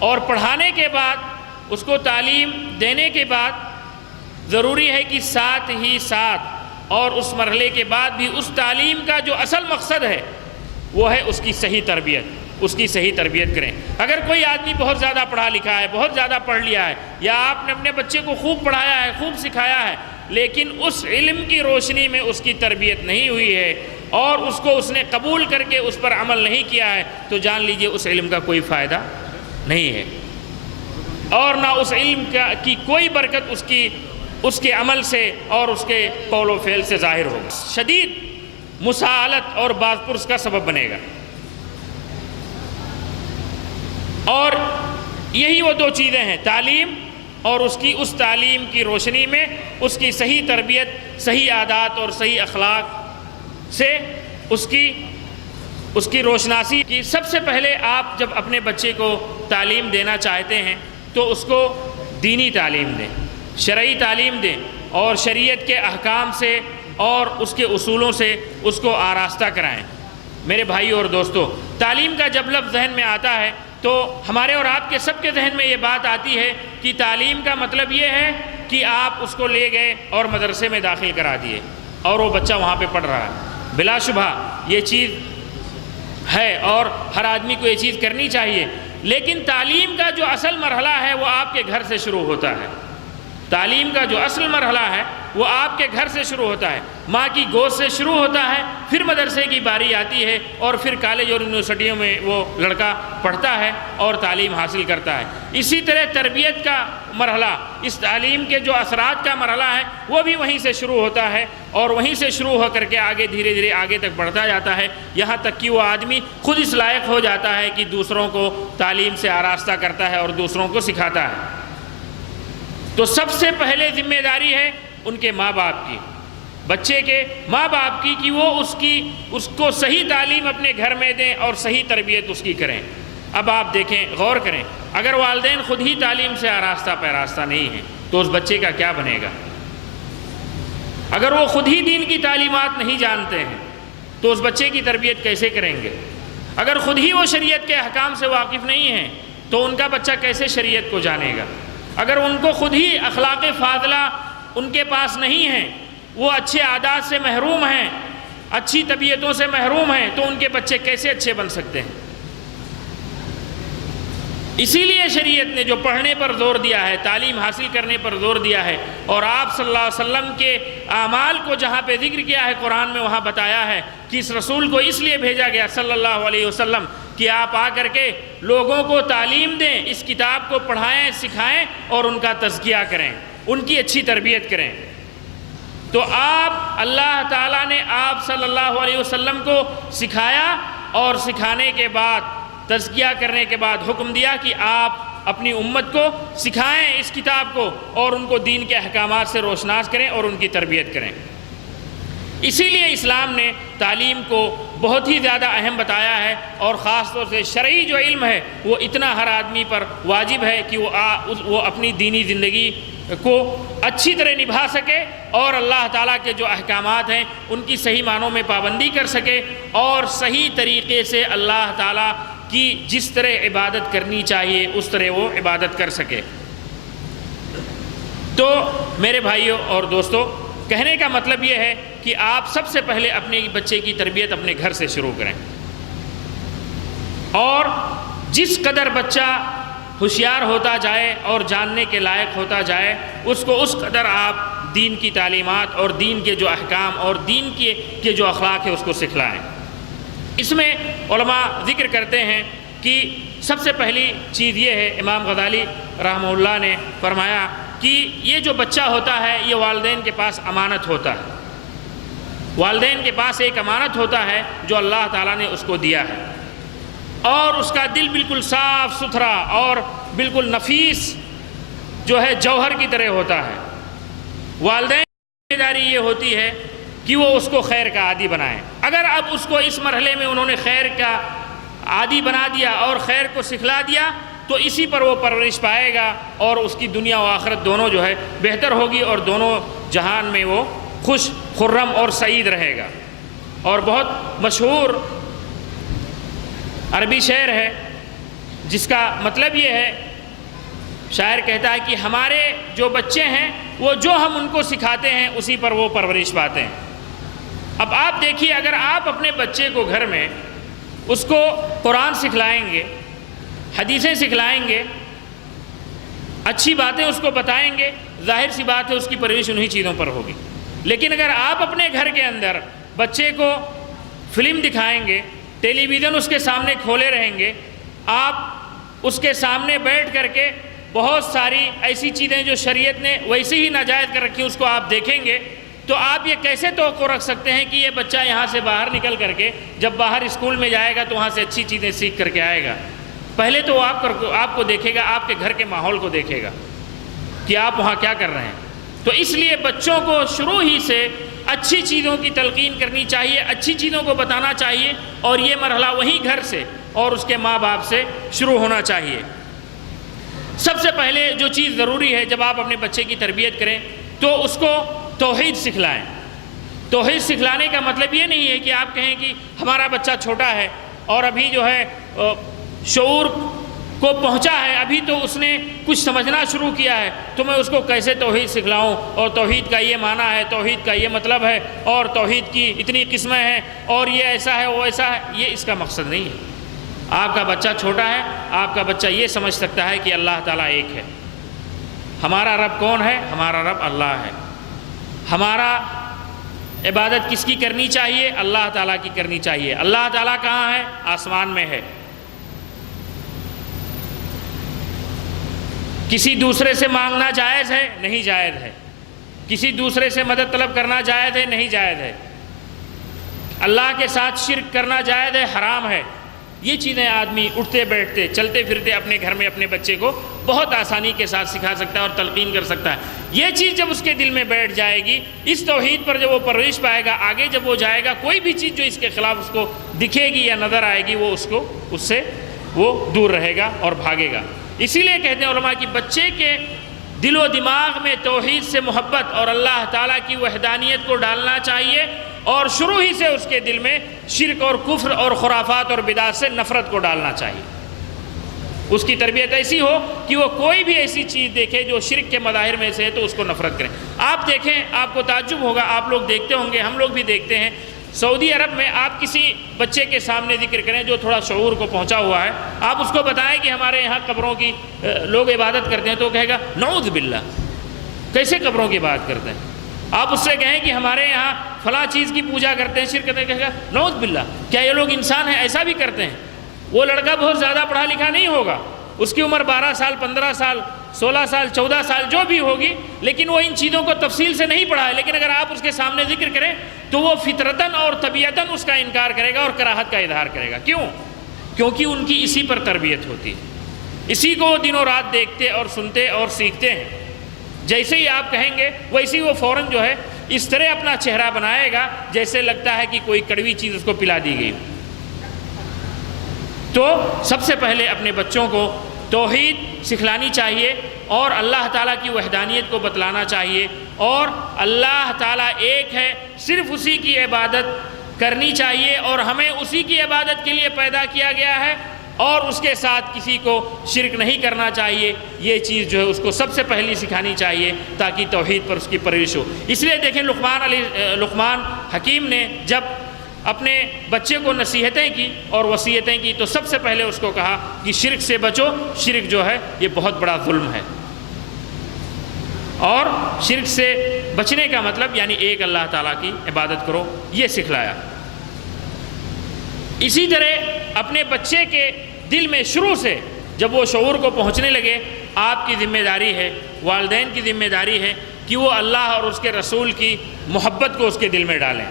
اور پڑھانے کے بعد اس کو تعلیم دینے کے بعد ضروری ہے کہ ساتھ ہی ساتھ اور اس مرحلے کے بعد بھی اس تعلیم کا جو اصل مقصد ہے وہ ہے اس کی صحیح تربیت، اس کی صحیح تربیت کریں۔ اگر کوئی آدمی بہت زیادہ پڑھا لکھا ہے، بہت زیادہ پڑھ لیا ہے، یا آپ نے اپنے بچے کو خوب پڑھایا ہے، خوب سکھایا ہے، لیکن اس علم کی روشنی میں اس کی تربیت نہیں ہوئی ہے اور اس کو اس نے قبول کر کے اس پر عمل نہیں کیا ہے، تو جان لیجئے اس علم کا کوئی فائدہ نہیں ہے، اور نہ اس علم کی کوئی برکت اس کے عمل سے اور اس کے قول و فعل سے ظاہر ہوگا، شدید مساءلت اور باز پرس کا سبب بنے گا۔ اور یہی وہ دو چیزیں ہیں، تعلیم اور اس تعلیم کی روشنی میں اس کی صحیح تربیت، صحیح عادات اور صحیح اخلاق سے اس کی روشناسی کی۔ سب سے پہلے آپ جب اپنے بچے کو تعلیم دینا چاہتے ہیں تو اس کو دینی تعلیم دیں، شرعی تعلیم دیں، اور شریعت کے احکام سے اور اس کے اصولوں سے اس کو آراستہ کرائیں۔ میرے بھائیو اور دوستو، تعلیم کا جب لفظ ذہن میں آتا ہے تو ہمارے اور آپ کے سب کے ذہن میں یہ بات آتی ہے کہ تعلیم کا مطلب یہ ہے کہ آپ اس کو لے گئے اور مدرسے میں داخل کرا دیے اور وہ بچہ وہاں پہ پڑھ رہا ہے۔ بلا شبہ یہ چیز ہے اور ہر آدمی کو یہ چیز کرنی چاہیے، لیکن تعلیم کا جو اصل مرحلہ ہے وہ آپ کے گھر سے شروع ہوتا ہے۔ تعلیم کا جو اصل مرحلہ ہے وہ آپ کے گھر سے شروع ہوتا ہے، ماں کی گود سے شروع ہوتا ہے، پھر مدرسے کی باری آتی ہے اور پھر کالج اور یونیورسٹیوں میں وہ لڑکا پڑھتا ہے اور تعلیم حاصل کرتا ہے۔ اسی طرح تربیت کا مرحلہ، اس تعلیم کے جو اثرات کا مرحلہ ہے وہ بھی وہیں سے شروع ہوتا ہے اور وہیں سے شروع ہو کر کے آگے دھیرے دھیرے آگے تک بڑھتا جاتا ہے، یہاں تک کہ وہ آدمی خود اس لائق ہو جاتا ہے کہ دوسروں کو تعلیم سے آراستہ کرتا ہے اور دوسروں کو سکھاتا ہے۔ تو سب سے پہلے ذمہ داری ہے ان کے ماں باپ کی، بچے کے ماں باپ کی، کہ وہ اس کو صحیح تعلیم اپنے گھر میں دیں اور صحیح تربیت اس کی کریں۔ اب آپ دیکھیں، غور کریں، اگر والدین خود ہی تعلیم سے آراستہ پیراستہ نہیں ہیں تو اس بچے کا کیا بنے گا؟ اگر وہ خود ہی دین کی تعلیمات نہیں جانتے ہیں تو اس بچے کی تربیت کیسے کریں گے؟ اگر خود ہی وہ شریعت کے احکام سے واقف نہیں ہیں تو ان کا بچہ کیسے شریعت کو جانے گا؟ اگر ان کو خود ہی اخلاق فاضلہ ان کے پاس نہیں ہیں، وہ اچھے عادات سے محروم ہیں، اچھی طبیعتوں سے محروم ہیں، تو ان کے بچے کیسے اچھے بن سکتے ہیں؟ اسی لیے شریعت نے جو پڑھنے پر زور دیا ہے، تعلیم حاصل کرنے پر زور دیا ہے، اور آپ صلی اللہ علیہ وسلم کے اعمال کو جہاں پہ ذکر کیا ہے قرآن میں، وہاں بتایا ہے کہ اس رسول کو اس لیے بھیجا گیا صلی اللہ علیہ وسلم کہ آپ آ کر کے لوگوں کو تعلیم دیں، اس کتاب کو پڑھائیں، سکھائیں اور ان کا تزکیہ کریں، ان کی اچھی تربیت کریں۔ تو اللہ تعالیٰ نے آپ صلی اللہ علیہ وسلم کو سکھایا اور سکھانے کے بعد، تزکیہ کرنے کے بعد حکم دیا کہ آپ اپنی امت کو سکھائیں اس کتاب کو اور ان کو دین کے احکامات سے روشناس کریں اور ان کی تربیت کریں۔ اسی لیے اسلام نے تعلیم کو بہت ہی زیادہ اہم بتایا ہے، اور خاص طور سے شرعی جو علم ہے وہ اتنا ہر آدمی پر واجب ہے کہ وہ اپنی دینی زندگی کو اچھی طرح نبھا سکے اور اللہ تعالیٰ کے جو احکامات ہیں ان کی صحیح معنوں میں پابندی کر سکے اور صحیح طریقے سے اللہ تعالیٰ کی جس طرح عبادت کرنی چاہیے اس طرح وہ عبادت کر سکے۔ تو میرے بھائیوں اور دوستو، کہنے کا مطلب یہ ہے کہ آپ سب سے پہلے اپنے بچے کی تربیت اپنے گھر سے شروع کریں، اور جس قدر بچہ ہوشیار ہوتا جائے اور جاننے کے لائق ہوتا جائے اس کو اس قدر آپ دین کی تعلیمات اور دین کے جو احکام اور دین کے جو اخلاق ہے اس کو سکھلائیں۔ اس میں علماء ذکر کرتے ہیں کہ سب سے پہلی چیز یہ ہے، امام غزالی رحمہ اللہ نے فرمایا کہ یہ جو بچہ ہوتا ہے یہ والدین کے پاس امانت ہوتا ہے، والدین کے پاس ایک امانت ہوتا ہے جو اللہ تعالیٰ نے اس کو دیا ہے، اور اس کا دل بالکل صاف ستھرا اور بالکل نفیس جو ہے جوہر کی طرح ہوتا ہے۔ والدین کی ذمہ داری یہ ہوتی ہے کہ وہ اس کو خیر کا عادی بنائیں۔ اگر اب اس کو اس مرحلے میں انہوں نے خیر کا عادی بنا دیا اور خیر کو سکھلا دیا تو اسی پر وہ پرورش پائے گا اور اس کی دنیا و آخرت دونوں جو ہے بہتر ہوگی اور دونوں جہان میں وہ خوش خرم اور سعید رہے گا۔ اور بہت مشہور عربی شعر ہے جس کا مطلب یہ ہے، شاعر کہتا ہے کہ ہمارے جو بچے ہیں وہ جو ہم ان کو سکھاتے ہیں اسی پر وہ پرورش پاتے ہیں۔ اب آپ دیکھیے، اگر آپ اپنے بچے کو گھر میں اس کو قرآن سکھلائیں گے، حدیثیں سکھلائیں گے، اچھی باتیں اس کو بتائیں گے، ظاہر سی بات ہے اس کی پرورش انہی چیزوں پر ہوگی۔ لیکن اگر آپ اپنے گھر کے اندر بچے کو فلم دکھائیں گے، ٹیلی ویژن اس کے سامنے کھولے رہیں گے، آپ اس کے سامنے بیٹھ کر کے بہت ساری ایسی چیزیں جو شریعت نے ویسے ہی ناجائز کر رکھی اس کو آپ دیکھیں گے، تو آپ یہ کیسے توقع رکھ سکتے ہیں کہ یہ بچہ یہاں سے باہر نکل کر کے جب باہر اسکول میں جائے گا تو وہاں سے اچھی چیزیں سیکھ کر کے آئے گا؟ پہلے تو آپ کو دیکھے گا، آپ کے گھر کے ماحول کو دیکھے گا کہ آپ وہاں کیا کر رہے ہیں۔ تو اس لیے بچوں کو شروع ہی سے اچھی چیزوں کی تلقین کرنی چاہیے، اچھی چیزوں کو بتانا چاہیے، اور یہ مرحلہ وہیں گھر سے اور اس کے ماں باپ سے شروع ہونا چاہیے۔ سب سے پہلے جو چیز ضروری ہے جب آپ اپنے بچے کی تربیت کریں تو اس کو توحید سکھلائیں۔ توحید سکھلانے کا مطلب یہ نہیں ہے کہ آپ کہیں کہ ہمارا بچہ چھوٹا ہے اور ابھی جو ہے شعور کو پہنچا ہے، ابھی تو اس نے کچھ سمجھنا شروع کیا ہے، تو میں اس کو کیسے توحید سکھلاؤں، اور توحید کا یہ معنی ہے، توحید کا یہ مطلب ہے، اور توحید کی اتنی قسمیں ہیں، اور یہ ایسا ہے وہ ایسا ہے۔ یہ اس کا مقصد نہیں ہے۔ آپ کا بچہ چھوٹا ہے، آپ کا بچہ یہ سمجھ سکتا ہے کہ اللہ تعالیٰ ایک ہے۔ ہمارا رب کون ہے؟ ہمارا رب اللہ ہے۔ ہمارا عبادت کس کی کرنی چاہیے؟ اللہ تعالیٰ کی کرنی چاہیے۔ اللہ تعالیٰ کہاں ہے؟ آسمان میں ہے۔ کسی دوسرے سے مانگنا جائز ہے؟ نہیں جائز ہے۔ کسی دوسرے سے مدد طلب کرنا جائز ہے؟ نہیں جائز ہے۔ اللہ کے ساتھ شرک کرنا جائز ہے؟ حرام ہے۔ یہ چیزیں آدمی اٹھتے بیٹھتے چلتے پھرتے اپنے گھر میں اپنے بچے کو بہت آسانی کے ساتھ سکھا سکتا ہے اور تلقین کر سکتا ہے۔ یہ چیز جب اس کے دل میں بیٹھ جائے گی، اس توحید پر جب وہ پرورش پائے گا، آگے جب وہ جائے گا، کوئی بھی چیز جو اس کے خلاف اس کو دکھے گی یا نظر آئے گی، وہ اس سے دور رہے گا اور بھاگے گا۔ اسی لیے کہتے ہیں علماء کہ بچے کے دل و دماغ میں توحید سے محبت اور اللہ تعالیٰ کی وحدانیت کو ڈالنا چاہیے، اور شروع ہی سے اس کے دل میں شرک اور کفر اور خرافات اور بدعت سے نفرت کو ڈالنا چاہیے۔ اس کی تربیت ایسی ہو کہ وہ کوئی بھی ایسی چیز دیکھے جو شرک کے مظاہر میں سے ہے تو اس کو نفرت کریں۔ آپ دیکھیں، آپ کو تعجب ہوگا، آپ لوگ دیکھتے ہوں گے، ہم لوگ بھی دیکھتے ہیں، سعودی عرب میں آپ کسی بچے کے سامنے ذکر کریں جو تھوڑا شعور کو پہنچا ہوا ہے، آپ اس کو بتائیں کہ ہمارے یہاں قبروں کی لوگ عبادت کرتے ہیں، تو کہے گا نعوذ باللہ، کیسے قبروں کی عبادت کرتے ہیں؟ آپ اس سے کہیں کہ ہمارے یہاں فلاں چیز کی پوجا کرتے ہیں، شرک کرتے ہیں، کہے گا نعوذ باللہ، کیا یہ لوگ انسان ہیں؟ ایسا بھی کرتے ہیں۔ وہ لڑکا بہت زیادہ پڑھا لکھا نہیں ہوگا، اس کی عمر 12 سال 15 سال 16 سال 14 سال جو بھی ہوگی، لیکن وہ ان چیزوں کو تفصیل سے نہیں پڑھا ہے، لیکن اگر آپ اس کے سامنے ذکر کریں تو وہ فطرتاً اور طبیعتاً اس کا انکار کرے گا اور کراہت کا اظہار کرے گا۔ کیوں؟ کیونکہ ان کی اسی پر تربیت ہوتی ہے، اسی کو دن و رات دیکھتے اور سنتے اور سیکھتے ہیں۔ جیسے ہی آپ کہیں گے ویسے ہی وہ فوراً جو ہے اس طرح اپنا چہرہ بنائے گا جیسے لگتا ہے کہ کوئی کڑوی چیز اس کو پلا دی گئی۔ تو سب سے پہلے اپنے بچوں کو توحید سکھلانی چاہیے اور اللہ تعالیٰ کی وحدانیت کو بتلانا چاہیے، اور اللہ تعالیٰ ایک ہے، صرف اسی کی عبادت کرنی چاہیے، اور ہمیں اسی کی عبادت کے لیے پیدا کیا گیا ہے، اور اس کے ساتھ کسی کو شرک نہیں کرنا چاہیے۔ یہ چیز جو ہے اس کو سب سے پہلی سکھانی چاہیے تاکہ توحید پر اس کی پرورش ہو۔ اس لیے دیکھیں لقمان حکیم نے جب اپنے بچے کو نصیحتیں کی اور وصیتیں کی تو سب سے پہلے اس کو کہا کہ شرک سے بچو، شرک جو ہے یہ بہت بڑا ظلم ہے، اور شرک سے بچنے کا مطلب یعنی ایک اللہ تعالیٰ کی عبادت کرو، یہ سکھلایا۔ اسی طرح اپنے بچے کے دل میں شروع سے جب وہ شعور کو پہنچنے لگے، آپ کی ذمہ داری ہے، والدین کی ذمہ داری ہے کہ وہ اللہ اور اس کے رسول کی محبت کو اس کے دل میں ڈالیں،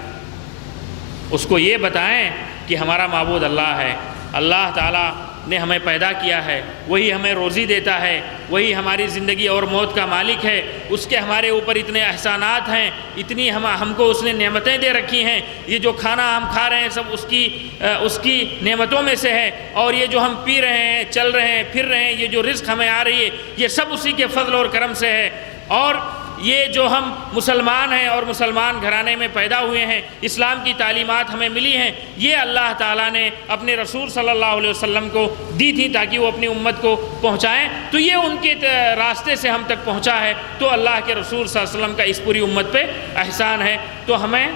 اس کو یہ بتائیں کہ ہمارا معبود اللہ ہے، اللہ تعالیٰ نے ہمیں پیدا کیا ہے، وہی ہمیں روزی دیتا ہے، وہی ہماری زندگی اور موت کا مالک ہے، اس کے ہمارے اوپر اتنے احسانات ہیں، اتنی ہم کو اس نے نعمتیں دے رکھی ہیں، یہ جو کھانا ہم کھا رہے ہیں سب اس کی نعمتوں میں سے ہے، اور یہ جو ہم پی رہے ہیں، چل رہے ہیں، پھر رہے ہیں، یہ جو رزق ہمیں آ رہی ہے یہ سب اسی کے فضل اور کرم سے ہے، اور یہ جو ہم مسلمان ہیں اور مسلمان گھرانے میں پیدا ہوئے ہیں، اسلام کی تعلیمات ہمیں ملی ہیں، یہ اللہ تعالیٰ نے اپنے رسول صلی اللہ علیہ وسلم کو دی تھی تاکہ وہ اپنی امت کو پہنچائیں، تو یہ ان کے راستے سے ہم تک پہنچا ہے، تو اللہ کے رسول صلی اللہ علیہ وسلم کا اس پوری امت پہ احسان ہے، تو ہمیں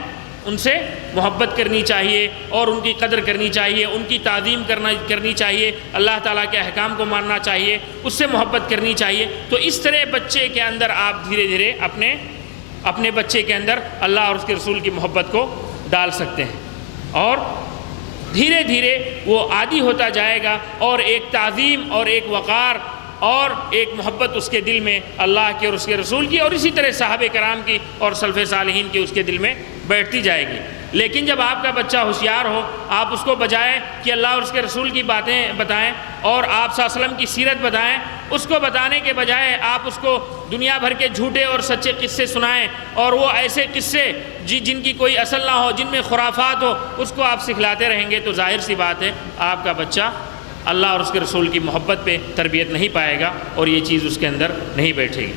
ان سے محبت کرنی چاہیے اور ان کی قدر کرنی چاہیے، ان کی تعظیم کرنی چاہیے، اللہ تعالیٰ کے احکام کو ماننا چاہیے، اس سے محبت کرنی چاہیے۔ تو اس طرح بچے کے اندر آپ دھیرے دھیرے اپنے بچے کے اندر اللہ اور اس کے رسول کی محبت کو ڈال سکتے ہیں، اور دھیرے دھیرے وہ عادی ہوتا جائے گا، اور ایک تعظیم اور ایک وقار اور ایک محبت اس کے دل میں اللہ کے اور اس کے رسول کی اور اسی طرح صحابہ کرام کی اور سلف صالحین کی اس کے دل میں بیٹھتی جائے گی۔ لیکن جب آپ کا بچہ ہوشیار ہو، آپ اس کو بجائے کہ اللہ اور اس کے رسول کی باتیں بتائیں اور آپ صلی اللہ علیہ وسلم کی سیرت بتائیں، اس کو بتانے کے بجائے آپ اس کو دنیا بھر کے جھوٹے اور سچے قصے سنائیں، اور وہ ایسے قصے جن کی کوئی اصل نہ ہو، جن میں خرافات ہو، اس کو آپ سکھلاتے رہیں گے، تو ظاہر سی بات ہے آپ کا بچہ اللہ اور اس کے رسول کی محبت پہ تربیت نہیں پائے گا اور یہ چیز اس کے اندر نہیں بیٹھے گی۔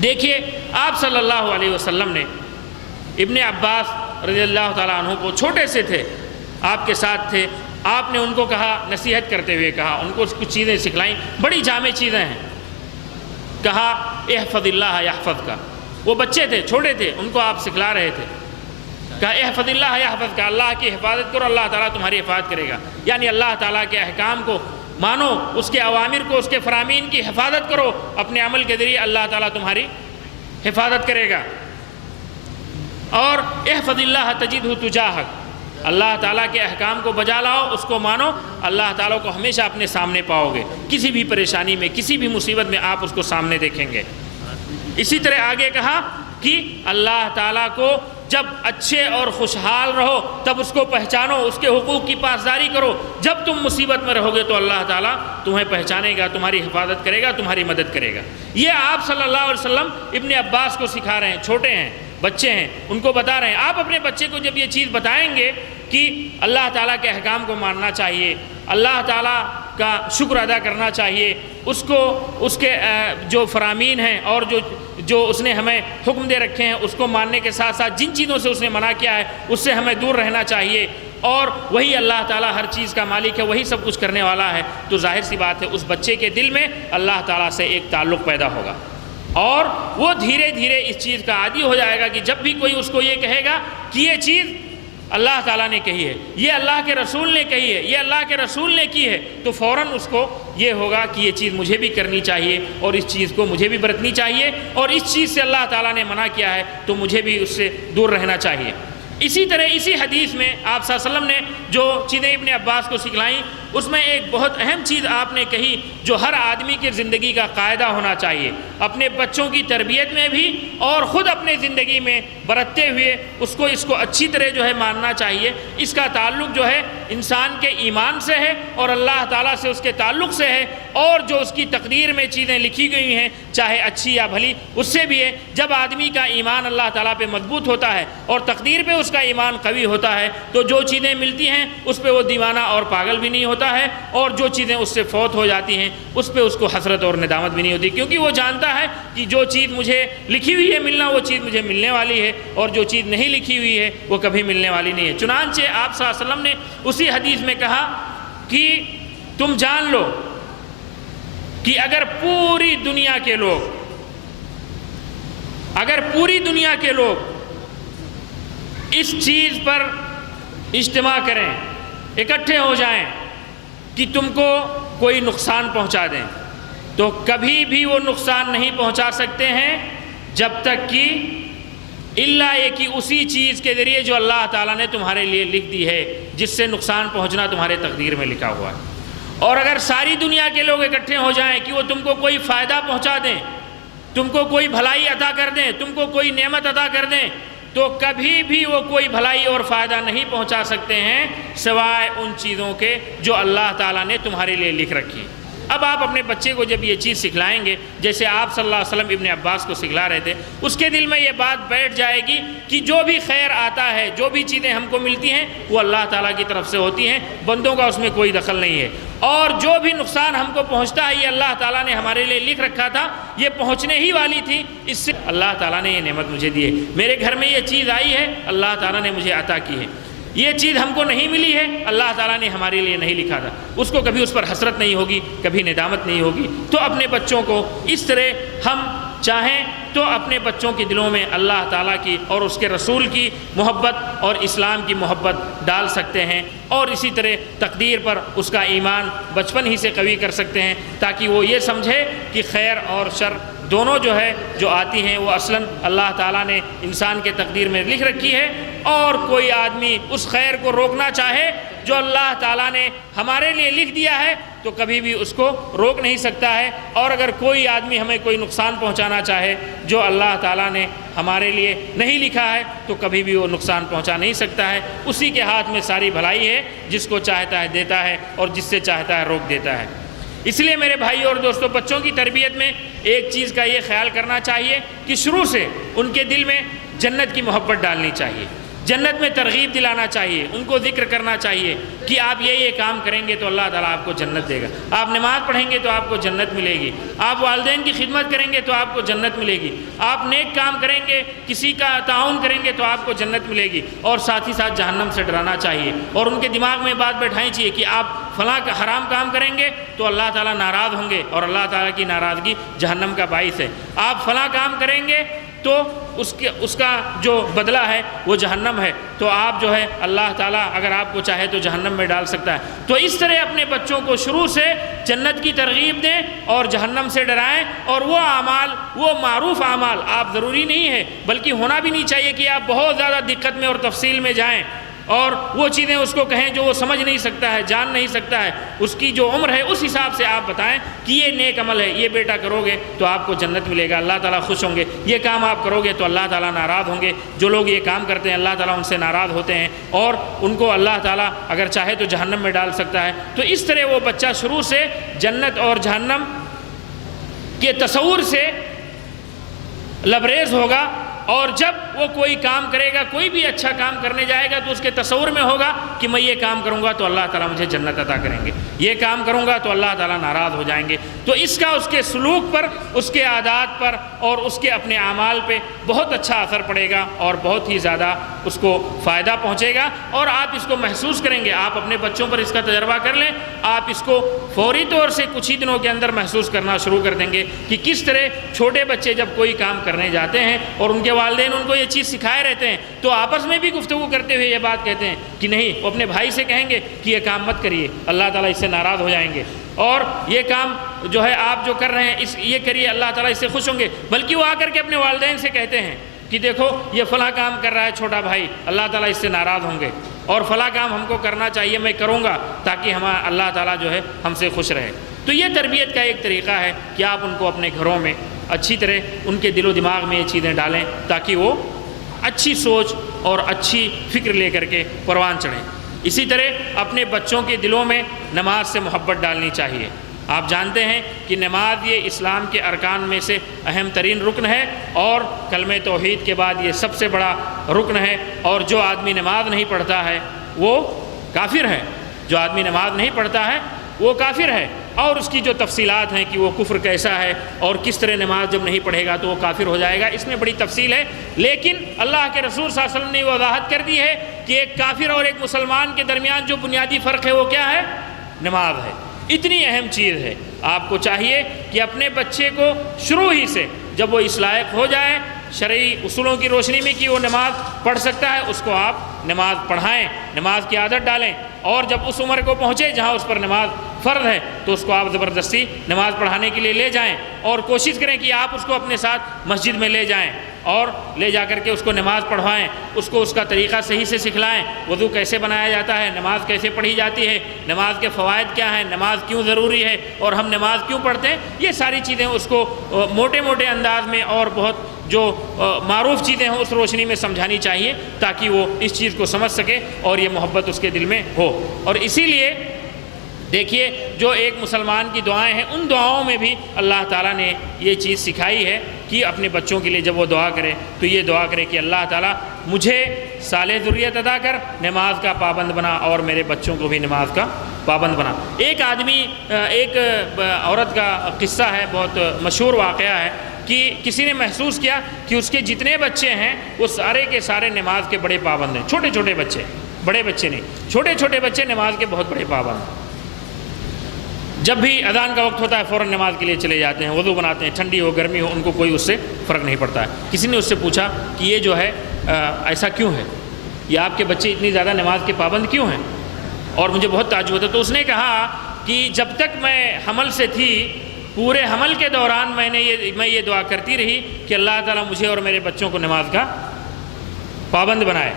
دیکھیے آپ صلی اللہ علیہ وسلم نے ابن عباس رضی اللہ تعالیٰ عنہ کو، چھوٹے سے تھے، آپ کے ساتھ تھے، آپ نے ان کو کہا، نصیحت کرتے ہوئے کہا، ان کو کچھ چیزیں سکھلائیں، بڑی جامع چیزیں ہیں، کہا احفظ اللہ یحفظ کا۔ وہ بچے تھے، چھوٹے تھے، ان کو آپ سکھلا رہے تھے، کہا احفظ اللہ یحفظ کا، اللہ کی حفاظت کرو، اللہ تعالیٰ تمہاری حفاظت کرے گا، یعنی اللہ تعالیٰ کے احکام کو مانو، اس کے اوامر کو، اس کے فرامین کی حفاظت کرو، اپنے عمل کے ذریعے اللہ تعالیٰ تمہاری حفاظت کرے گا۔ اور احفظ اللہ تجدہ تجاہک، اللہ تعالیٰ کے احکام کو بجا لاؤ، اس کو مانو، اللہ تعالیٰ کو ہمیشہ اپنے سامنے پاؤ گے، کسی بھی پریشانی میں، کسی بھی مصیبت میں آپ اس کو سامنے دیکھیں گے۔ اسی طرح آگے کہا کہ اللہ تعالیٰ کو جب اچھے اور خوشحال رہو تب اس کو پہچانو، اس کے حقوق کی پاسداری کرو، جب تم مصیبت میں رہو گے تو اللہ تعالیٰ تمہیں پہچانے گا، تمہاری حفاظت کرے گا، تمہاری مدد کرے گا۔ یہ آپ صلی اللہ علیہ وسلم ابن عباس کو سکھا رہے ہیں، چھوٹے ہیں، بچے ہیں، ان کو بتا رہے ہیں۔ آپ اپنے بچے کو جب یہ چیز بتائیں گے کہ اللہ تعالیٰ کے احکام کو ماننا چاہیے، اللہ تعالیٰ کا شکر ادا کرنا چاہیے، اس کو اس کے جو فرامین ہیں اور جو اس نے ہمیں حکم دے رکھے ہیں اس کو ماننے کے ساتھ ساتھ جن چیزوں سے اس نے منع کیا ہے اس سے ہمیں دور رہنا چاہیے، اور وہی اللہ تعالیٰ ہر چیز کا مالک ہے، وہی سب کچھ کرنے والا ہے، تو ظاہر سی بات ہے اس بچے کے دل میں اللہ تعالیٰ سے ایک تعلق پیدا ہوگا، اور وہ دھیرے دھیرے اس چیز کا عادی ہو جائے گا کہ جب بھی کوئی اس کو یہ کہے گا کہ یہ چیز اللہ تعالیٰ نے کہی ہے، یہ اللہ کے رسول نے کہی ہے، یہ اللہ کے رسول نے کی ہے، تو فوراً اس کو یہ ہوگا کہ یہ چیز مجھے بھی کرنی چاہیے اور اس چیز کو مجھے بھی برتنی چاہیے، اور اس چیز سے اللہ تعالیٰ نے منع کیا ہے تو مجھے بھی اس سے دور رہنا چاہیے۔ اسی طرح اسی حدیث میں آپ صلی اللہ علیہ وسلم نے جو چیزیں ابن عباس کو سکھلائیں اس میں ایک بہت اہم چیز آپ نے کہی جو ہر آدمی کی زندگی کا قاعدہ ہونا چاہیے، اپنے بچوں کی تربیت میں بھی اور خود اپنے زندگی میں برتتے ہوئے اس کو اچھی طرح جو ہے ماننا چاہیے۔ اس کا تعلق جو ہے انسان کے ایمان سے ہے اور اللہ تعالیٰ سے اس کے تعلق سے ہے، اور جو اس کی تقدیر میں چیزیں لکھی گئی ہیں چاہے اچھی یا بھلی اس سے بھی ہے۔ جب آدمی کا ایمان اللہ تعالیٰ پہ مضبوط ہوتا ہے اور تقدیر پہ اس کا ایمان قوی ہوتا ہے تو جو چیزیں ملتی ہیں اس پہ وہ دیوانہ اور پاگل بھی نہیں ہوتا ہے، اور جو چیزیں اس سے فوت ہو جاتی ہیں اس پہ اس کو حسرت اور ندامت بھی نہیں ہوتی، کیونکہ وہ جانتا ہے کہ جو چیز مجھے لکھی ہوئی ہے ملنا وہ چیز مجھے ملنے والی ہے، اور جو چیز نہیں لکھی ہوئی ہے وہ کبھی ملنے والی نہیں ہے۔ چنانچہ آپ صلی اللہ علیہ وسلم نے اسی حدیث میں کہا کہ تم جان لو کہ اگر پوری دنیا کے لوگ اس چیز پر اجتماع کریں، اکٹھے ہو جائیں کہ تم کو کوئی نقصان پہنچا دیں تو کبھی بھی وہ نقصان نہیں پہنچا سکتے ہیں جب تک کہ الا یہ کہ اسی چیز کے ذریعے جو اللہ تعالیٰ نے تمہارے لیے لکھ دی ہے، جس سے نقصان پہنچنا تمہارے تقدیر میں لکھا ہوا ہے۔ اور اگر ساری دنیا کے لوگ اکٹھے ہو جائیں کہ وہ تم کو کوئی فائدہ پہنچا دیں، تم کو کوئی بھلائی عطا کر دیں، تم کو کوئی نعمت عطا کر دیں، تو کبھی بھی وہ کوئی بھلائی اور فائدہ نہیں پہنچا سکتے ہیں سوائے ان چیزوں کے جو اللہ تعالیٰ نے تمہارے لیے لکھ رکھی۔ اب آپ اپنے بچے کو جب یہ چیز سکھلائیں گے، جیسے آپ صلی اللہ علیہ وسلم ابن عباس کو سکھلا رہے تھے، اس کے دل میں یہ بات بیٹھ جائے گی کہ جو بھی خیر آتا ہے، جو بھی چیزیں ہم کو ملتی ہیں وہ اللہ تعالیٰ کی طرف سے ہوتی ہیں، بندوں کا اس میں کوئی دخل نہیں ہے، اور جو بھی نقصان ہم کو پہنچتا ہے یہ اللہ تعالیٰ نے ہمارے لیے لکھ رکھا تھا، یہ پہنچنے ہی والی تھی، اس سے اللہ تعالیٰ نے یہ نعمت مجھے دی ہے، میرے گھر میں یہ چیز آئی ہے اللہ تعالیٰ نے مجھے عطا کی ہے، یہ چیز ہم کو نہیں ملی ہے اللہ تعالیٰ نے ہمارے لیے نہیں لکھا تھا، اس کو کبھی اس پر حسرت نہیں ہوگی، کبھی ندامت نہیں ہوگی۔ تو اپنے بچوں کو اس طرح ہم چاہیں تو اپنے بچوں کے دلوں میں اللہ تعالیٰ کی اور اس کے رسول کی محبت اور اسلام کی محبت ڈال سکتے ہیں، اور اسی طرح تقدیر پر اس کا ایمان بچپن ہی سے قوی کر سکتے ہیں، تاکہ وہ یہ سمجھے کہ خیر اور شر دونوں جو آتی ہیں وہ اصلاً اللہ تعالیٰ نے انسان کے تقدیر میں لکھ رکھی ہے، اور کوئی آدمی اس خیر کو روکنا چاہے جو اللہ تعالیٰ نے ہمارے لیے لکھ دیا ہے تو کبھی بھی اس کو روک نہیں سکتا ہے، اور اگر کوئی آدمی ہمیں کوئی نقصان پہنچانا چاہے جو اللہ تعالیٰ نے ہمارے لیے نہیں لکھا ہے تو کبھی بھی وہ نقصان پہنچا نہیں سکتا ہے۔ اسی کے ہاتھ میں ساری بھلائی ہے، جس کو چاہتا ہے دیتا ہے اور جس سے چاہتا ہے روک دیتا ہے۔ اس لیے میرے بھائی اور دوستوں، بچوں کی تربیت میں ایک چیز کا یہ خیال کرنا چاہیے کہ شروع سے ان کے دل میں جنت کی محبت ڈالنی چاہیے، جنت میں ترغیب دلانا چاہیے، ان کو ذکر کرنا چاہیے کہ آپ یہ کام کریں گے تو اللہ تعالیٰ آپ کو جنت دے گا، آپ نماز پڑھیں گے تو آپ کو جنت ملے گی، آپ والدین کی خدمت کریں گے تو آپ کو جنت ملے گی، آپ نیک کام کریں گے، کسی کا تعاون کریں گے تو آپ کو جنت ملے گی، اور ساتھ ہی ساتھ جہنم سے ڈرانا چاہیے، اور ان کے دماغ میں بات بیٹھانی چاہیے کہ آپ فلاں حرام کام کریں گے تو اللہ تعالیٰ ناراض ہوں گے، اور اللہ تعالیٰ کی ناراضگی جہنم کا باعث ہے، آپ فلاں کام کریں گے تو اس کا جو بدلہ ہے وہ جہنم ہے، تو آپ جو ہے اللہ تعالیٰ اگر آپ کو چاہے تو جہنم میں ڈال سکتا ہے۔ تو اس طرح اپنے بچوں کو شروع سے جنت کی ترغیب دیں اور جہنم سے ڈرائیں، اور وہ اعمال، وہ معروف اعمال، آپ ضروری نہیں ہے بلکہ ہونا بھی نہیں چاہیے کہ آپ بہت زیادہ دقت میں اور تفصیل میں جائیں اور وہ چیزیں اس کو کہیں جو وہ سمجھ نہیں سکتا ہے، جان نہیں سکتا ہے، اس کی جو عمر ہے اس حساب سے آپ بتائیں کہ یہ نیک عمل ہے، یہ بیٹا کرو گے تو آپ کو جنت ملے گا، اللہ تعالیٰ خوش ہوں گے، یہ کام آپ کرو گے تو اللہ تعالیٰ ناراض ہوں گے، جو لوگ یہ کام کرتے ہیں اللہ تعالیٰ ان سے ناراض ہوتے ہیں اور ان کو اللہ تعالیٰ اگر چاہے تو جہنم میں ڈال سکتا ہے۔ تو اس طرح وہ بچہ شروع سے جنت اور جہنم کے تصور سے لبریز ہوگا، اور جب وہ کوئی کام کرے گا، کوئی بھی اچھا کام کرنے جائے گا تو اس کے تصور میں ہوگا کہ میں یہ کام کروں گا تو اللہ تعالیٰ مجھے جنت عطا کریں گے، یہ کام کروں گا تو اللہ تعالیٰ ناراض ہو جائیں گے۔ تو اس کا اس کے سلوک پر، اس کے عادات پر اور اس کے اپنے اعمال پہ بہت اچھا اثر پڑے گا اور بہت ہی زیادہ اس کو فائدہ پہنچے گا، اور آپ اس کو محسوس کریں گے۔ آپ اپنے بچوں پر اس کا تجربہ کر لیں، آپ اس کو فوری طور سے کچھ ہی دنوں کے اندر محسوس کرنا شروع کر دیں گے کہ کس طرح چھوٹے بچے جب کوئی کام کرنے جاتے ہیں اور ان کے والدین ان کو یہ چیز سکھائے رہتے ہیں تو آپس میں بھی گفتگو کرتے ہوئے یہ بات کہتے ہیں کہ نہیں، وہ اپنے بھائی سے کہیں گے کہ یہ کام مت کریے، اللہ تعالیٰ اس سے ناراض ہو جائیں گے، اور یہ کام جو ہے آپ جو کر رہے ہیں یہ کریے، اللہ تعالیٰ اس سے خوش ہوں گے۔ بلکہ وہ آ کر کے اپنے والدین سے کہتے ہیں کہ دیکھو یہ فلاں کام کر رہا ہے چھوٹا بھائی، اللہ تعالیٰ اس سے ناراض ہوں گے، اور فلاں کام ہم کو کرنا چاہیے، میں کروں گا تاکہ اللہ تعالیٰ جو ہے ہم سے خوش رہے۔ تو یہ تربیت کا ایک طریقہ ہے کہ آپ ان کو اپنے گھروں میں اچھی طرح ان کے دل و دماغ میں یہ چیزیں ڈالیں تاکہ وہ اچھی سوچ اور اچھی فکر لے کر کے پروان چڑھیں۔ اسی طرح اپنے بچوں کے دلوں میں نماز سے محبت ڈالنی چاہیے۔ آپ جانتے ہیں کہ نماز یہ اسلام کے ارکان میں سے اہم ترین رکن ہے، اور کلمہ توحید کے بعد یہ سب سے بڑا رکن ہے، اور جو آدمی نماز نہیں پڑھتا ہے وہ کافر ہے، جو آدمی نماز نہیں پڑھتا ہے وہ کافر ہے، اور اس کی جو تفصیلات ہیں کہ وہ کفر کیسا ہے اور کس طرح نماز جب نہیں پڑھے گا تو وہ کافر ہو جائے گا، اس میں بڑی تفصیل ہے، لیکن اللہ کے رسول صلی اللہ علیہ وسلم نے وضاحت کر دی ہے کہ ایک کافر اور ایک مسلمان کے درمیان جو بنیادی فرق ہے وہ کیا ہے؟ نماز ہے۔ اتنی اہم چیز ہے، آپ کو چاہیے کہ اپنے بچے کو شروع ہی سے جب وہ اس لائق ہو جائے شرعی اصولوں کی روشنی میں کہ وہ نماز پڑھ سکتا ہے، اس کو آپ نماز پڑھائیں، نماز کی عادت ڈالیں، اور جب اس عمر کو پہنچے جہاں اس پر نماز فرض ہے تو اس کو آپ زبردستی نماز پڑھانے کے لیے لے جائیں، اور کوشش کریں کہ آپ اس کو اپنے ساتھ مسجد میں لے جائیں اور لے جا کر کے اس کو نماز پڑھوائیں، اس کو اس کا طریقہ صحیح سے سکھلائیں، وضو کیسے بنایا جاتا ہے، نماز کیسے پڑھی جاتی ہے، نماز کے فوائد کیا ہیں، نماز کیوں ضروری ہے اور ہم نماز کیوں پڑھتے ہیں، یہ ساری چیزیں اس کو موٹے موٹے انداز میں اور بہت جو معروف چیزیں ہیں اس روشنی میں سمجھانی چاہیے تاکہ وہ اس چیز کو سمجھ سکے اور یہ محبت اس کے دل میں ہو۔ اور اسی لیے دیکھیے جو ایک مسلمان کی دعائیں ہیں ان دعاؤں میں بھی اللہ تعالیٰ نے یہ چیز سکھائی ہے کہ اپنے بچوں کے لیے جب وہ دعا کرے تو یہ دعا کرے کہ اللہ تعالیٰ مجھے صالح ذریت عطا کر، نماز کا پابند بنا، اور میرے بچوں کو بھی نماز کا پابند بنا۔ ایک عورت کا قصہ ہے، بہت مشہور واقعہ ہے کہ کسی نے محسوس کیا کہ اس کے جتنے بچے ہیں وہ سارے کے سارے نماز کے بڑے پابند ہیں، چھوٹے چھوٹے بچے، بڑے بچے نہیں، چھوٹے چھوٹے بچے نماز کے بہت بڑے پابند ہیں۔ جب بھی اذان کا وقت ہوتا ہے فوراً نماز کے لیے چلے جاتے ہیں، وضو بناتے ہیں، ٹھنڈی ہو گرمی ہو ان کو کوئی اس سے فرق نہیں پڑتا ہے۔ کسی نے اس سے پوچھا کہ یہ جو ہے ایسا کیوں ہے، یہ آپ کے بچے اتنی زیادہ نماز کے پابند کیوں ہیں؟ اور مجھے بہت تعجب ہوتا، تو اس نے کہا کہ جب تک میں حمل سے تھی پورے حمل کے دوران میں یہ دعا کرتی رہی کہ اللہ تعالیٰ مجھے اور میرے بچوں کو نماز کا پابند بنائے،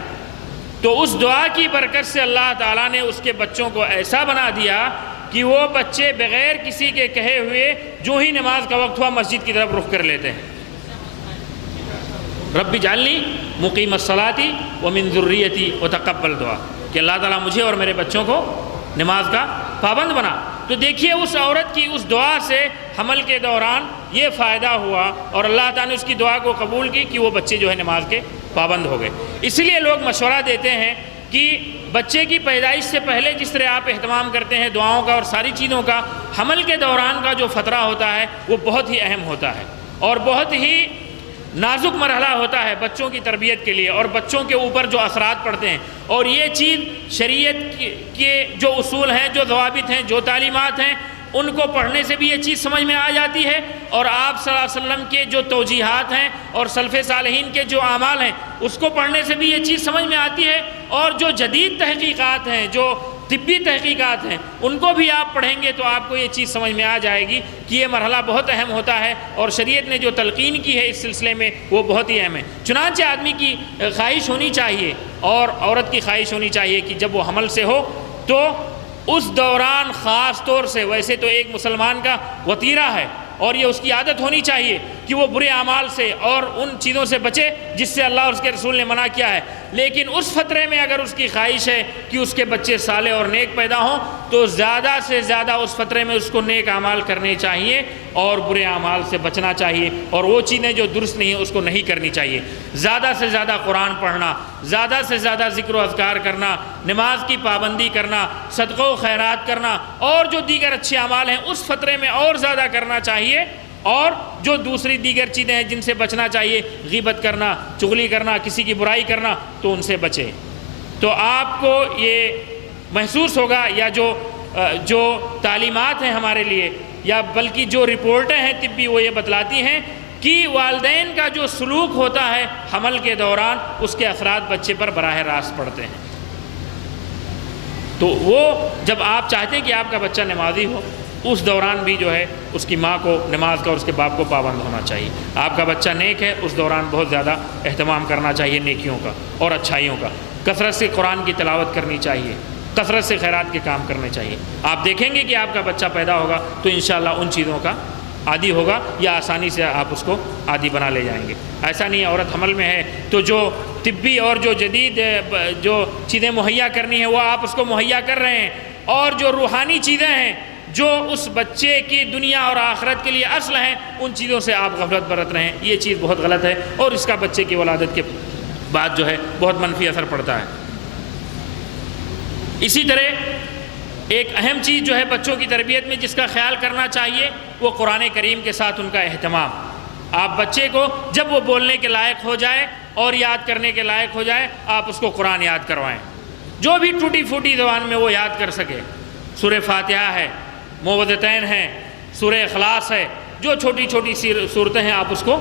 تو اس دعا کی برکت سے اللہ تعالیٰ نے اس کے بچوں کو ایسا بنا دیا کہ وہ بچے بغیر کسی کے کہے ہوئے جو ہی نماز کا وقت ہوا مسجد کی طرف رخ کر لیتے ہیں۔ رب اجعلنی مقیم الصلاۃ ومن ذریتی وتقبل دعا، کہ اللہ تعالیٰ مجھے اور میرے بچوں کو نماز کا پابند بنا۔ تو دیکھیے اس عورت کی اس دعا سے حمل کے دوران یہ فائدہ ہوا اور اللہ تعالیٰ نے اس کی دعا کو قبول کی کہ وہ بچے جو ہے نماز کے پابند ہو گئے۔ اس لیے لوگ مشورہ دیتے ہیں کہ بچے کی پیدائش سے پہلے جس طرح آپ اہتمام کرتے ہیں دعاؤں کا اور ساری چیزوں کا، حمل کے دوران کا جو فترہ ہوتا ہے وہ بہت ہی اہم ہوتا ہے اور بہت ہی نازک مرحلہ ہوتا ہے بچوں کی تربیت کے لیے، اور بچوں کے اوپر جو اثرات پڑتے ہیں، اور یہ چیز شریعت کے جو اصول ہیں، جو ضوابط ہیں، جو تعلیمات ہیں، ان کو پڑھنے سے بھی یہ چیز سمجھ میں آ جاتی ہے، اور آپ صلی اللہ علیہ وسلم کے جو توجیحات ہیں اور سلف صالحین کے جو اعمال ہیں اس کو پڑھنے سے بھی یہ چیز سمجھ میں آتی ہے، اور جو جدید تحقیقات ہیں، جو طبی تحقیقات ہیں، ان کو بھی آپ پڑھیں گے تو آپ کو یہ چیز سمجھ میں آ جائے گی کہ یہ مرحلہ بہت اہم ہوتا ہے، اور شریعت نے جو تلقین کی ہے اس سلسلے میں وہ بہت ہی اہم ہے۔ چنانچہ آدمی کی خواہش ہونی چاہیے اور عورت کی خواہش ہونی چاہیے کہ جب وہ حمل سے ہو تو اس دوران خاص طور سے، ویسے تو ایک مسلمان کا وطیرہ ہے اور یہ اس کی عادت ہونی چاہیے کہ وہ برے اعمال سے اور ان چیزوں سے بچے جس سے اللہ اور اس کے رسول نے منع کیا ہے، لیکن اس فترے میں اگر اس کی خواہش ہے کہ اس کے بچے صالح اور نیک پیدا ہوں تو زیادہ سے زیادہ اس فترے میں اس کو نیک اعمال کرنے چاہیے اور برے اعمال سے بچنا چاہیے، اور وہ چیزیں جو درست نہیں ہیں اس کو نہیں کرنی چاہیے۔ زیادہ سے زیادہ قرآن پڑھنا، زیادہ سے زیادہ ذکر و اذکار کرنا، نماز کی پابندی کرنا، صدقہ و خیرات کرنا، اور جو دیگر اچھے اعمال ہیں اس فترے میں اور زیادہ کرنا چاہیے، اور جو دوسری دیگر چیزیں ہیں جن سے بچنا چاہیے، غیبت کرنا، چغلی کرنا، کسی کی برائی کرنا، تو ان سے بچیں۔ تو آپ کو یہ محسوس ہوگا، یا جو تعلیمات ہیں ہمارے لیے، یا بلکہ جو رپورٹیں ہیں طبی وہ یہ بتلاتی ہیں کہ والدین کا جو سلوک ہوتا ہے حمل کے دوران اس کے اثرات بچے پر براہ راست پڑتے ہیں۔ تو وہ جب آپ چاہتے ہیں کہ آپ کا بچہ نمازی ہو، اس دوران بھی جو ہے اس کی ماں کو نماز کا اور اس کے باپ کو پابند ہونا چاہیے۔ آپ کا بچہ نیک ہے، اس دوران بہت زیادہ اہتمام کرنا چاہیے نیکیوں کا اور اچھائیوں کا، کثرت سے قرآن کی تلاوت کرنی چاہیے، کثرت سے خیرات کے کام کرنے چاہیے۔ آپ دیکھیں گے کہ آپ کا بچہ پیدا ہوگا تو انشاءاللہ ان چیزوں کا عادی ہوگا، یا آسانی سے آپ اس کو عادی بنا لے جائیں گے۔ ایسا نہیں عورت حمل میں ہے تو جو طبی اور جو جدید جو چیزیں مہیا کرنی ہیں وہ آپ اس کو مہیا کر رہے ہیں، اور جو روحانی چیزیں ہیں جو اس بچے کی دنیا اور آخرت کے لیے اصل ہیں ان چیزوں سے آپ غفلت برت رہے ہیں۔ یہ چیز بہت غلط ہے، اور اس کا بچے کی ولادت کے بعد جو ہے بہت منفی اثر پڑتا ہے۔ اسی طرح ایک اہم چیز جو ہے بچوں کی تربیت میں جس کا خیال کرنا چاہیے وہ قرآن کریم کے ساتھ ان کا اہتمام۔ آپ بچے کو جب وہ بولنے کے لائق ہو جائے اور یاد کرنے کے لائق ہو جائے آپ اس کو قرآن یاد کروائیں، جو بھی ٹوٹی پھوٹی زبان میں وہ یاد کر سکے۔ سورہ فاتحہ ہے، معوذتین ہیں، سورہ اخلاص ہے، جو چھوٹی چھوٹی صورتیں ہیں آپ اس کو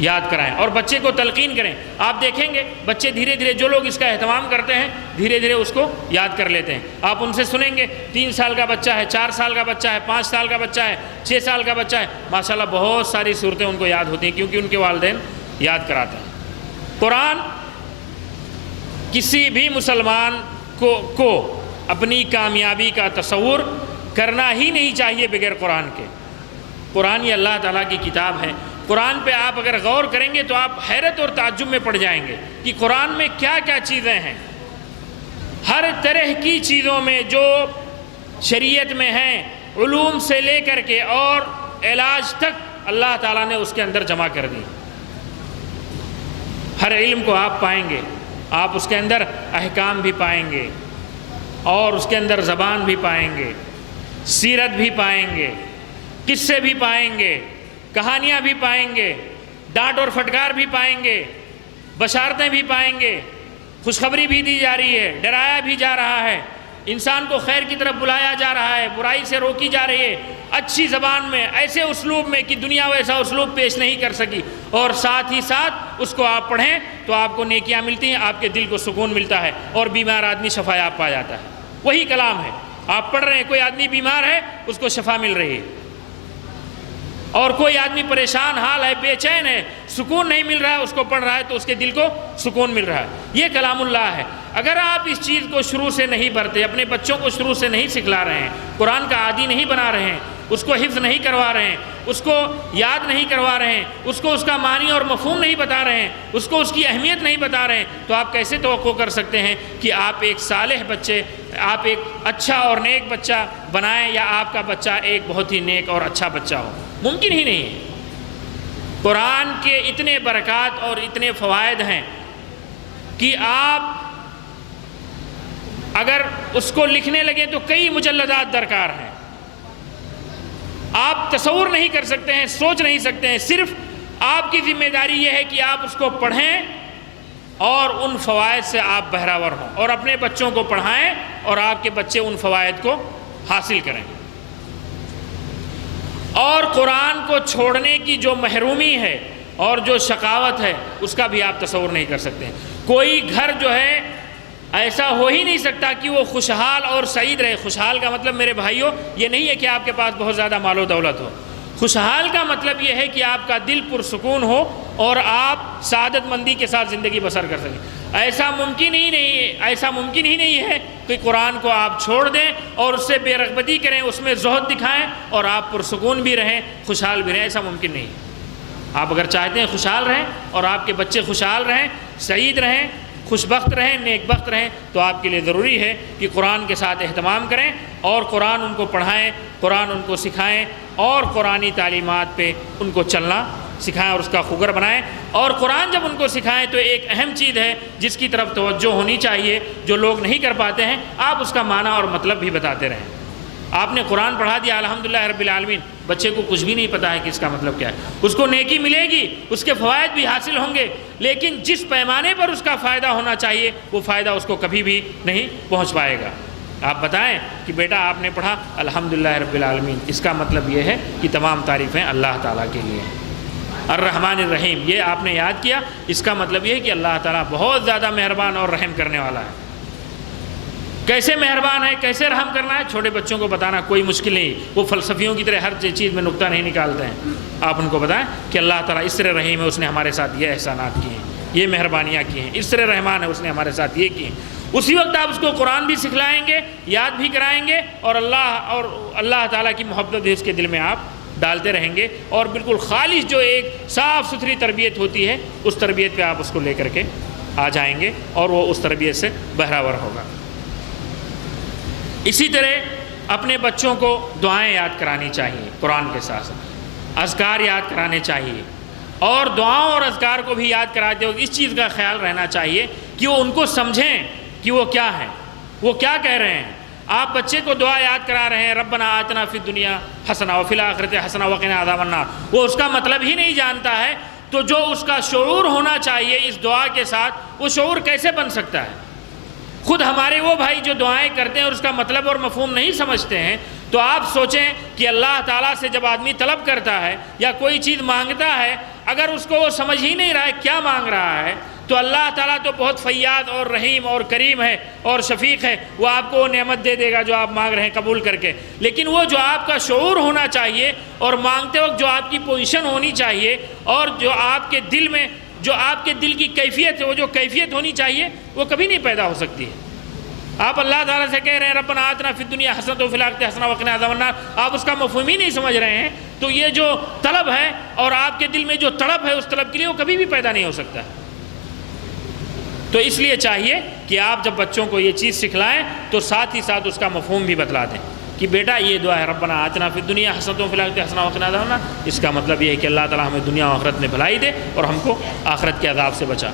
یاد کرائیں اور بچے کو تلقین کریں۔ آپ دیکھیں گے بچے دھیرے دھیرے، جو لوگ اس کا اہتمام کرتے ہیں دھیرے دھیرے اس کو یاد کر لیتے ہیں۔ آپ ان سے سنیں گے 3 سال کا بچہ ہے، 4 سال کا بچہ ہے، 5 سال کا بچہ ہے، 6 سال کا بچہ ہے، ماشاءاللہ بہت ساری صورتیں ان کو یاد ہوتی ہیں کیونکہ ان کے والدین یاد کراتے ہیں۔ قرآن کسی بھی مسلمان کو اپنی کامیابی کا تصور کرنا ہی نہیں چاہیے بغیر قرآن کے۔ قرآن یہ اللہ تعالیٰ کی کتاب ہے۔ قرآن پہ آپ اگر غور کریں گے تو آپ حیرت اور تعجب میں پڑ جائیں گے کہ قرآن میں کیا کیا چیزیں ہیں۔ ہر طرح کی چیزوں میں جو شریعت میں ہیں، علوم سے لے کر کے اور علاج تک اللہ تعالیٰ نے اس کے اندر جمع کر دی۔ ہر علم کو آپ پائیں گے، آپ اس کے اندر احکام بھی پائیں گے، اور اس کے اندر زبان بھی پائیں گے، سیرت بھی پائیں گے، قصے بھی پائیں گے، کہانیاں بھی پائیں گے، ڈانٹ اور پھٹکار بھی پائیں گے، بشارتیں بھی پائیں گے، خوشخبری بھی دی جا رہی ہے، ڈرایا بھی جا رہا ہے، انسان کو خیر کی طرف بلایا جا رہا ہے، برائی سے روکی جا رہی ہے، اچھی زبان میں، ایسے اسلوب میں کہ دنیا ویسا اسلوب پیش نہیں کر سکی، اور ساتھ ہی ساتھ اس کو آپ پڑھیں تو آپ کو نیکیاں ملتی ہیں، آپ کے دل کو سکون ملتا ہے، اور بیمار آدمی شفا یاب پا جاتا ہے۔ وہی کلام ہے، آپ پڑھ رہے ہیں، کوئی آدمی بیمار ہے اس کو شفا مل رہی ہے، اور کوئی آدمی پریشان حال ہے، بے چین ہے، سکون نہیں مل رہا ہے، اس کو پڑھ رہا ہے تو اس کے دل کو سکون مل رہا ہے۔ یہ کلام اللہ ہے۔ اگر آپ اس چیز کو شروع سے نہیں برتے، اپنے بچوں کو شروع سے نہیں سکھلا رہے ہیں، قرآن کا عادی نہیں بنا رہے ہیں، اس کو حفظ نہیں کروا رہے ہیں، اس کو یاد نہیں کروا رہے ہیں، اس کو اس کا معنی اور مفہوم نہیں بتا رہے ہیں، اس کو اس کی اہمیت نہیں بتا رہے ہیں، تو آپ کیسے توقع کر سکتے ہیں کہ آپ ایک صالح بچے، آپ ایک اچھا اور نیک بچہ بنائیں، یا آپ کا بچہ ایک بہت ہی نیک اور اچھا بچہ ہو؟ ممکن ہی نہیں ہے۔ قرآن کے اتنے برکات اور اتنے فوائد ہیں کہ آپ اگر اس کو لکھنے لگیں تو کئی مجلدات درکار ہیں، آپ تصور نہیں کر سکتے ہیں، سوچ نہیں سکتے ہیں۔ صرف آپ کی ذمہ داری یہ ہے کہ آپ اس کو پڑھیں اور ان فوائد سے آپ بہراور ہوں، اور اپنے بچوں کو پڑھائیں اور آپ کے بچے ان فوائد کو حاصل کریں۔ اور قرآن کو چھوڑنے کی جو محرومی ہے اور جو شقاوت ہے، اس کا بھی آپ تصور نہیں کر سکتے ہیں۔ کوئی گھر جو ہے ایسا ہو ہی نہیں سکتا کہ وہ خوشحال اور سعید رہے۔ خوشحال کا مطلب میرے بھائیوں یہ نہیں ہے کہ آپ کے پاس بہت زیادہ مال و دولت ہو۔ خوشحال کا مطلب یہ ہے کہ آپ کا دل پرسکون ہو اور آپ سعادت مندی کے ساتھ زندگی بسر کر سکیں۔ ایسا ممکن ہی نہیں ہے کہ قرآن کو آپ چھوڑ دیں اور اس سے بے رغبتی کریں، اس میں زہد دکھائیں اور آپ پرسکون بھی رہیں، خوشحال بھی رہیں۔ ایسا ممکن نہیں ہے۔ آپ اگر چاہتے ہیں خوشحال رہیں اور آپ کے بچے خوشحال رہیں، سعید رہیں، خوش بخت رہیں، نیک بخت رہیں، تو آپ کے لیے ضروری ہے کہ قرآن کے ساتھ اہتمام کریں اور قرآن ان کو پڑھائیں، قرآن ان کو سکھائیں اور قرآنی تعلیمات پہ ان کو چلنا سکھائیں اور اس کا خوگر بنائیں۔ اور قرآن جب ان کو سکھائیں تو ایک اہم چیز ہے جس کی طرف توجہ ہونی چاہیے، جو لوگ نہیں کر پاتے ہیں، آپ اس کا معنی اور مطلب بھی بتاتے رہیں۔ آپ نے قرآن پڑھا دیا الحمدللہ رب العالمین، بچے کو کچھ بھی نہیں پتا ہے کہ اس کا مطلب کیا ہے۔ اس کو نیکی ملے گی، اس کے فوائد بھی حاصل ہوں گے، لیکن جس پیمانے پر اس کا فائدہ ہونا چاہیے وہ فائدہ اس کو کبھی بھی نہیں پہنچ پائے گا۔ آپ بتائیں کہ بیٹا آپ نے پڑھا الحمدللہ رب العالمین، اس کا مطلب یہ ہے کہ تمام تعریفیں اللہ تعالیٰ کے لیے ہیں۔ الرحمن الرحیم، یہ آپ نے یاد کیا، اس کا مطلب یہ ہے کہ اللہ تعالیٰ بہت زیادہ مہربان اور رحم کرنے والا ہے۔ کیسے مہربان ہے، کیسے رحم کرنا ہے، چھوٹے بچوں کو بتانا کوئی مشکل نہیں، وہ فلسفیوں کی طرح ہر چیز میں نقطہ نہیں نکالتے ہیں۔ آپ ان کو بتائیں کہ اللہ تعالیٰ اس طرح رحیم ہے، اس نے ہمارے ساتھ یہ احسانات کیے ہیں، یہ مہربانیاں کی ہیں، اس طرح رحمان ہے، اس نے ہمارے ساتھ یہ کی ہیں۔ اسی وقت آپ اس کو قرآن بھی سکھلائیں گے، یاد بھی کرائیں گے، اور اللہ تعالیٰ کی محبت بھی اس کے دل میں آپ ڈالتے رہیں گے، اور بالکل خالص جو ایک صاف ستھری تربیت ہوتی ہے اس تربیت پہ آپ اس کو لے کر کے آ جائیں گے اور وہ اس تربیت سے بہراور ہوگا۔ اسی طرح اپنے بچوں کو دعائیں یاد کرانی چاہیے، قرآن کے ساتھ ساتھ اذکار یاد کرانے چاہیے، اور دعاؤں اور اذکار کو بھی یاد کراتے وقت اس چیز کا خیال رہنا چاہیے کہ وہ ان کو سمجھیں کہ وہ کیا ہیں، وہ کیا کہہ رہے ہیں۔ آپ بچے کو دعا یاد کرا رہے ہیں ربنا آتنا فی الدنیا حسنہ وفی الآخرۃ حسنہ وقنا عذاب النار، وہ اس کا مطلب ہی نہیں جانتا ہے، تو جو اس کا شعور ہونا چاہیے اس دعا کے ساتھ، وہ شعور کیسے بن سکتا ہے؟ خود ہمارے وہ بھائی جو دعائیں کرتے ہیں اور اس کا مطلب اور مفہوم نہیں سمجھتے ہیں، تو آپ سوچیں کہ اللہ تعالیٰ سے جب آدمی طلب کرتا ہے یا کوئی چیز مانگتا ہے، اگر اس کو وہ سمجھ ہی نہیں رہا ہے کیا مانگ رہا ہے، تو اللہ تعالیٰ تو بہت فیاض اور رحیم اور کریم ہے اور شفیق ہے، وہ آپ کو وہ نعمت دے دے گا جو آپ مانگ رہے ہیں قبول کر کے۔ لیکن وہ جو آپ کا شعور ہونا چاہیے اور مانگتے وقت جو آپ کی پوزیشن ہونی چاہیے اور جو آپ کے دل میں جو آپ کے دل کی کیفیت ہے، وہ جو کیفیت ہونی چاہیے وہ کبھی نہیں پیدا ہو سکتی ہے۔ آپ اللہ تعالیٰ سے کہہ رہے ہیں ربنا آتنا فی الدنیا حسنۃ وفی الآخرۃ حسنہ وقنا عذاب النار، آپ اس کا مفہوم ہی نہیں سمجھ رہے ہیں، تو یہ جو طلب ہے اور آپ کے دل میں جو تڑپ ہے اس طلب کے لیے وہ کبھی بھی پیدا نہیں ہو سکتا ہے۔ تو اس لیے چاہیے کہ آپ جب بچوں کو یہ چیز سکھلائیں تو ساتھ ہی ساتھ اس کا مفہوم بھی بتلا دیں کہ بیٹا یہ دعا ہے ربنا آتنا فی الدنیا حسنۃ وفی الآخرۃ حسنہ وقنا عذاب النار، اس کا مطلب یہ ہے کہ اللہ تعالیٰ ہمیں دنیا و آخرت میں بھلائی دے اور ہم کو آخرت کے عذاب سے بچا۔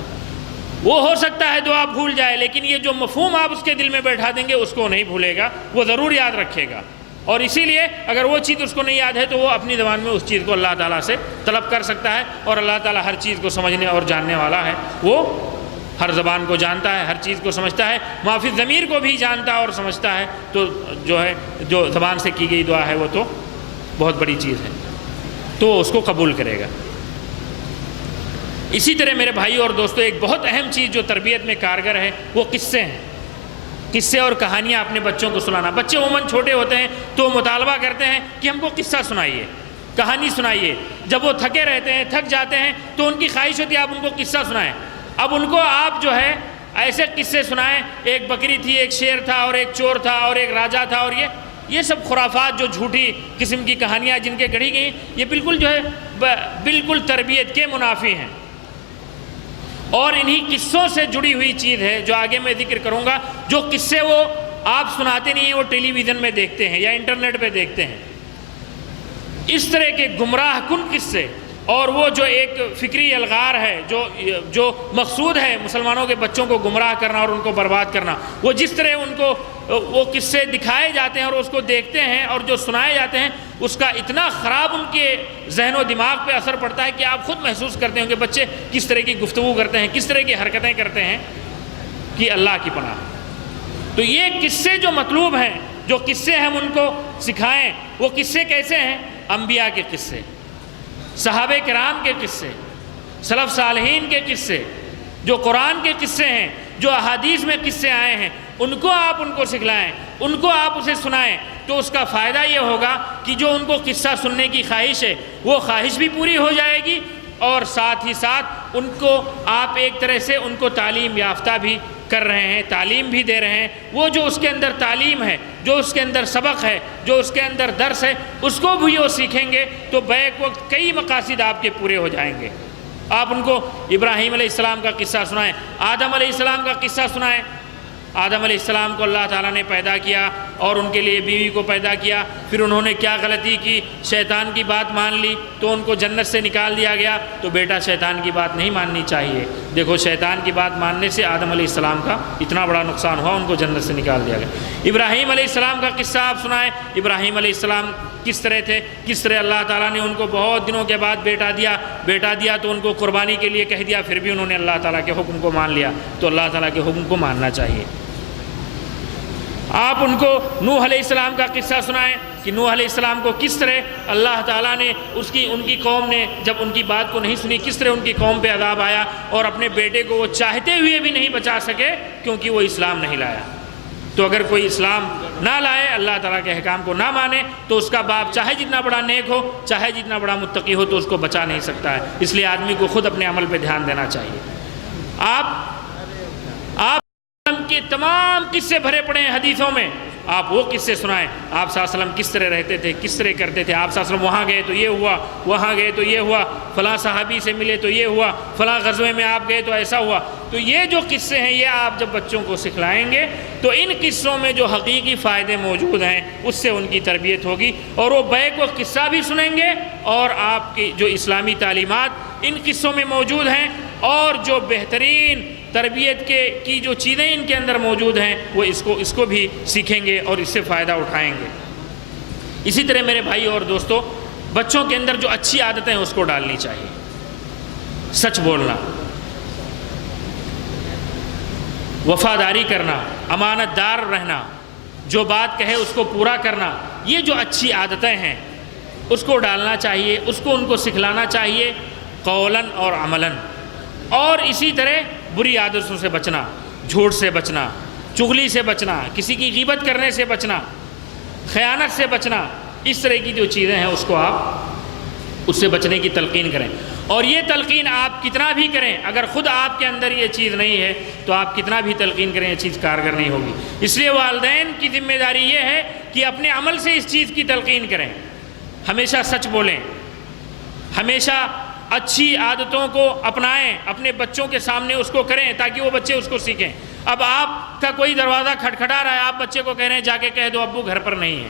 وہ ہو سکتا ہے دعا بھول جائے، لیکن یہ جو مفہوم آپ اس کے دل میں بیٹھا دیں گے اس کو نہیں بھولے گا، وہ ضرور یاد رکھے گا، اور اسی لیے اگر وہ چیز اس کو نہیں یاد ہے تو وہ اپنی زبان میں اس چیز کو اللہ تعالیٰ سے طلب کر سکتا ہے، اور اللہ تعالیٰ ہر چیز کو سمجھنے اور جاننے والا ہے، وہ ہر زبان کو جانتا ہے، ہر چیز کو سمجھتا ہے، معافی ضمیر کو بھی جانتا ہے اور سمجھتا ہے، تو جو زبان سے کی گئی دعا ہے وہ تو بہت بڑی چیز ہے، تو وہ اس کو قبول کرے گا۔ اسی طرح میرے بھائیوں اور دوستوں، ایک بہت اہم چیز جو تربیت میں کارگر ہے وہ قصے ہیں، قصے اور کہانیاں اپنے بچوں کو سنانا۔ بچے عموماً چھوٹے ہوتے ہیں تو مطالبہ کرتے ہیں کہ ہم کو قصہ سنائیے، کہانی سنائیے۔ جب وہ تھکے رہتے ہیں، تھک جاتے ہیں، تو ان کی خواہش ہوتی ہے آپ ان کو قصہ سنائیں۔ اب ان کو آپ جو ہے ایسے قصے سنائیں، ایک بکری تھی، ایک شیر تھا، اور ایک چور تھا، اور ایک راجا تھا، اور یہ سب خرافات جو جھوٹی قسم کی کہانیاں جن کے گڑھی گئی، یہ بالکل جو ہے بالکل تربیت کے منافی ہیں۔ اور انہی قصوں سے جڑی ہوئی چیز ہے جو آگے میں ذکر کروں گا، جو قصے وہ آپ سناتے نہیں ہیں، وہ ٹیلی ویژن میں دیکھتے ہیں یا انٹرنیٹ پہ دیکھتے ہیں، اس طرح کے گمراہ کن قصے، اور وہ جو ایک فکری الغار ہے جو مقصود ہے مسلمانوں کے بچوں کو گمراہ کرنا اور ان کو برباد کرنا، وہ جس طرح ان کو وہ قصے دکھائے جاتے ہیں اور اس کو دیکھتے ہیں اور جو سنائے جاتے ہیں، اس کا اتنا خراب ان کے ذہن و دماغ پہ اثر پڑتا ہے کہ آپ خود محسوس کرتے ہیں کہ بچے کس طرح کی گفتگو کرتے ہیں، کس طرح کی حرکتیں کرتے ہیں، کہ اللہ کی پناہ۔ تو یہ قصے جو مطلوب ہیں، جو قصے ہم ان کو سکھائیں، وہ قصے کیسے ہیں؟ انبیاء کے قصے، صحابہ کرام کے قصے، سلف صالحین کے قصے، جو قرآن کے قصے ہیں، جو احادیث میں قصے آئے ہیں، ان کو آپ ان کو سکھلائیں، ان کو آپ اسے سنائیں، تو اس کا فائدہ یہ ہوگا کہ جو ان کو قصہ سننے کی خواہش ہے وہ خواہش بھی پوری ہو جائے گی، اور ساتھ ہی ساتھ ان کو آپ ایک طرح سے ان کو تعلیم یافتہ بھی کر رہے ہیں، تعلیم بھی دے رہے ہیں۔ وہ جو اس کے اندر تعلیم ہے، جو اس کے اندر سبق ہے، جو اس کے اندر درس ہے، اس کو بھی وہ سیکھیں گے تو بیک وقت کئی مقاصد آپ کے پورے ہو جائیں گے۔ آپ ان کو ابراہیم علیہ السلام کا قصہ سنائیں، آدم علیہ السلام کا قصہ سنائیں۔ آدم علیہ السلام کو اللہ تعالیٰ نے پیدا کیا اور ان کے لیے بیوی کو پیدا کیا، پھر انہوں نے کیا غلطی کی، شیطان کی بات مان لی تو ان کو جنت سے نکال دیا گیا۔ تو بیٹا شیطان کی بات نہیں ماننی چاہیے، دیکھو شیطان کی بات ماننے سے آدم علیہ السلام کا اتنا بڑا نقصان ہوا، ان کو جنت سے نکال دیا گیا۔ ابراہیم علیہ السلام کا قصہ آپ سنائیں، ابراہیم علیہ السلام کس طرح تھے، کس طرح اللہ تعالیٰ نے ان کو بہت دنوں کے بعد بیٹا دیا تو ان کو قربانی کے لیے کہہ دیا، پھر بھی انہوں نے اللہ تعالیٰ کے حکم کو مان لیا۔ تو اللہ تعالیٰ کے حکم کو ماننا چاہیے۔ آپ ان کو نوح علیہ السلام کا قصہ سنائیں کہ نوح علیہ السلام کو کس طرح اللہ تعالیٰ نے ان کی قوم نے جب ان کی بات کو نہیں سنی، کس طرح ان کی قوم پہ عذاب آیا، اور اپنے بیٹے کو وہ چاہتے ہوئے بھی نہیں بچا سکے کیونکہ وہ اسلام نہیں لایا۔ تو اگر کوئی اسلام نہ لائے، اللہ تعالیٰ کے احکام کو نہ مانے، تو اس کا باپ چاہے جتنا بڑا نیک ہو، چاہے جتنا بڑا متقی ہو، تو اس کو بچا نہیں سکتا ہے۔ اس لیے آدمی کو خود اپنے عمل پہ دھیان دینا چاہیے۔ آپ کے تمام قصے بھرے پڑے ہیں حدیثوں میں، آپ وہ قصے سنائیں، آپ صلی اللہ علیہ وسلم کس طرح رہتے تھے، کس طرح کرتے تھے، آپ صلی اللہ علیہ وسلم وہاں گئے تو یہ ہوا، وہاں گئے تو یہ ہوا، فلاں صحابی سے ملے تو یہ ہوا، فلاں غزوے میں آپ گئے تو ایسا ہوا۔ تو یہ جو قصے ہیں، یہ آپ جب بچوں کو سکھلائیں گے تو ان قصوں میں جو حقیقی فائدے موجود ہیں اس سے ان کی تربیت ہوگی، اور وہ بیک وقت قصہ بھی سنیں گے، اور آپ کی جو اسلامی تعلیمات ان قصوں میں موجود ہیں اور جو بہترین تربیت کی جو چیزیں ان کے اندر موجود ہیں، وہ اس کو بھی سیکھیں گے اور اس سے فائدہ اٹھائیں گے۔ اسی طرح میرے بھائی اور دوستو، بچوں کے اندر جو اچھی عادتیں ہیں اس کو ڈالنی چاہیے۔ سچ بولنا، وفاداری کرنا، امانت دار رہنا، جو بات کہے اس کو پورا کرنا، یہ جو اچھی عادتیں ہیں اس کو ڈالنا چاہیے، اس کو ان کو سکھلانا چاہیے، قولاً اور عملاً۔ اور اسی طرح بری عادتوں سے بچنا، جھوٹ سے بچنا، چغلی سے بچنا، کسی کی غیبت کرنے سے بچنا، خیانت سے بچنا، اس طرح کی جو چیزیں ہیں اس کو آپ اس سے بچنے کی تلقین کریں۔ اور یہ تلقین آپ کتنا بھی کریں، اگر خود آپ کے اندر یہ چیز نہیں ہے تو آپ کتنا بھی تلقین کریں، یہ چیز کارگر نہیں ہوگی۔ اس لیے والدین کی ذمہ داری یہ ہے کہ اپنے عمل سے اس چیز کی تلقین کریں، ہمیشہ سچ بولیں، ہمیشہ اچھی عادتوں کو اپنائیں، اپنے بچوں کے سامنے اس کو کریں تاکہ وہ بچے اس کو سیکھیں۔ اب آپ کا کوئی دروازہ کھٹکھٹا رہا ہے، آپ بچے کو کہہ رہے ہیں جا کے کہہ دو ابو گھر پر نہیں ہے،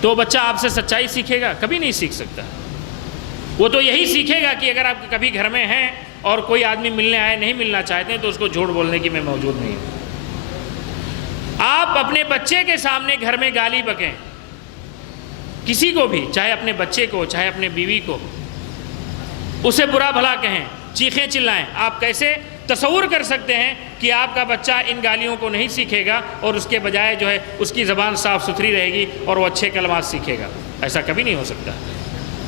تو بچہ آپ سے سچائی سیکھے گا؟ کبھی نہیں سیکھ سکتا۔ وہ تو یہی سیکھے گا کہ اگر آپ کبھی گھر میں ہیں اور کوئی آدمی ملنے آئے، نہیں ملنا چاہتے ہیں، تو اس کو جھوٹ بولنے کی میں موجود نہیں ہوں۔ آپ اپنے بچے کے سامنے گھر میں گالی بکیں، کسی کو بھی، چاہے اپنے بچے کو، چاہے اپنے بیوی کو، اسے برا بھلا کہیں، چیخیں چلائیں۔ آپ کیسے تصور کر سکتے ہیں کہ آپ کا بچہ ان گالیوں کو نہیں سیکھے گا اور اس کے بجائے جو ہے اس کی زبان صاف ستھری رہے گی اور وہ اچھے کلمات سیکھے گا؟ ایسا کبھی نہیں ہو سکتا۔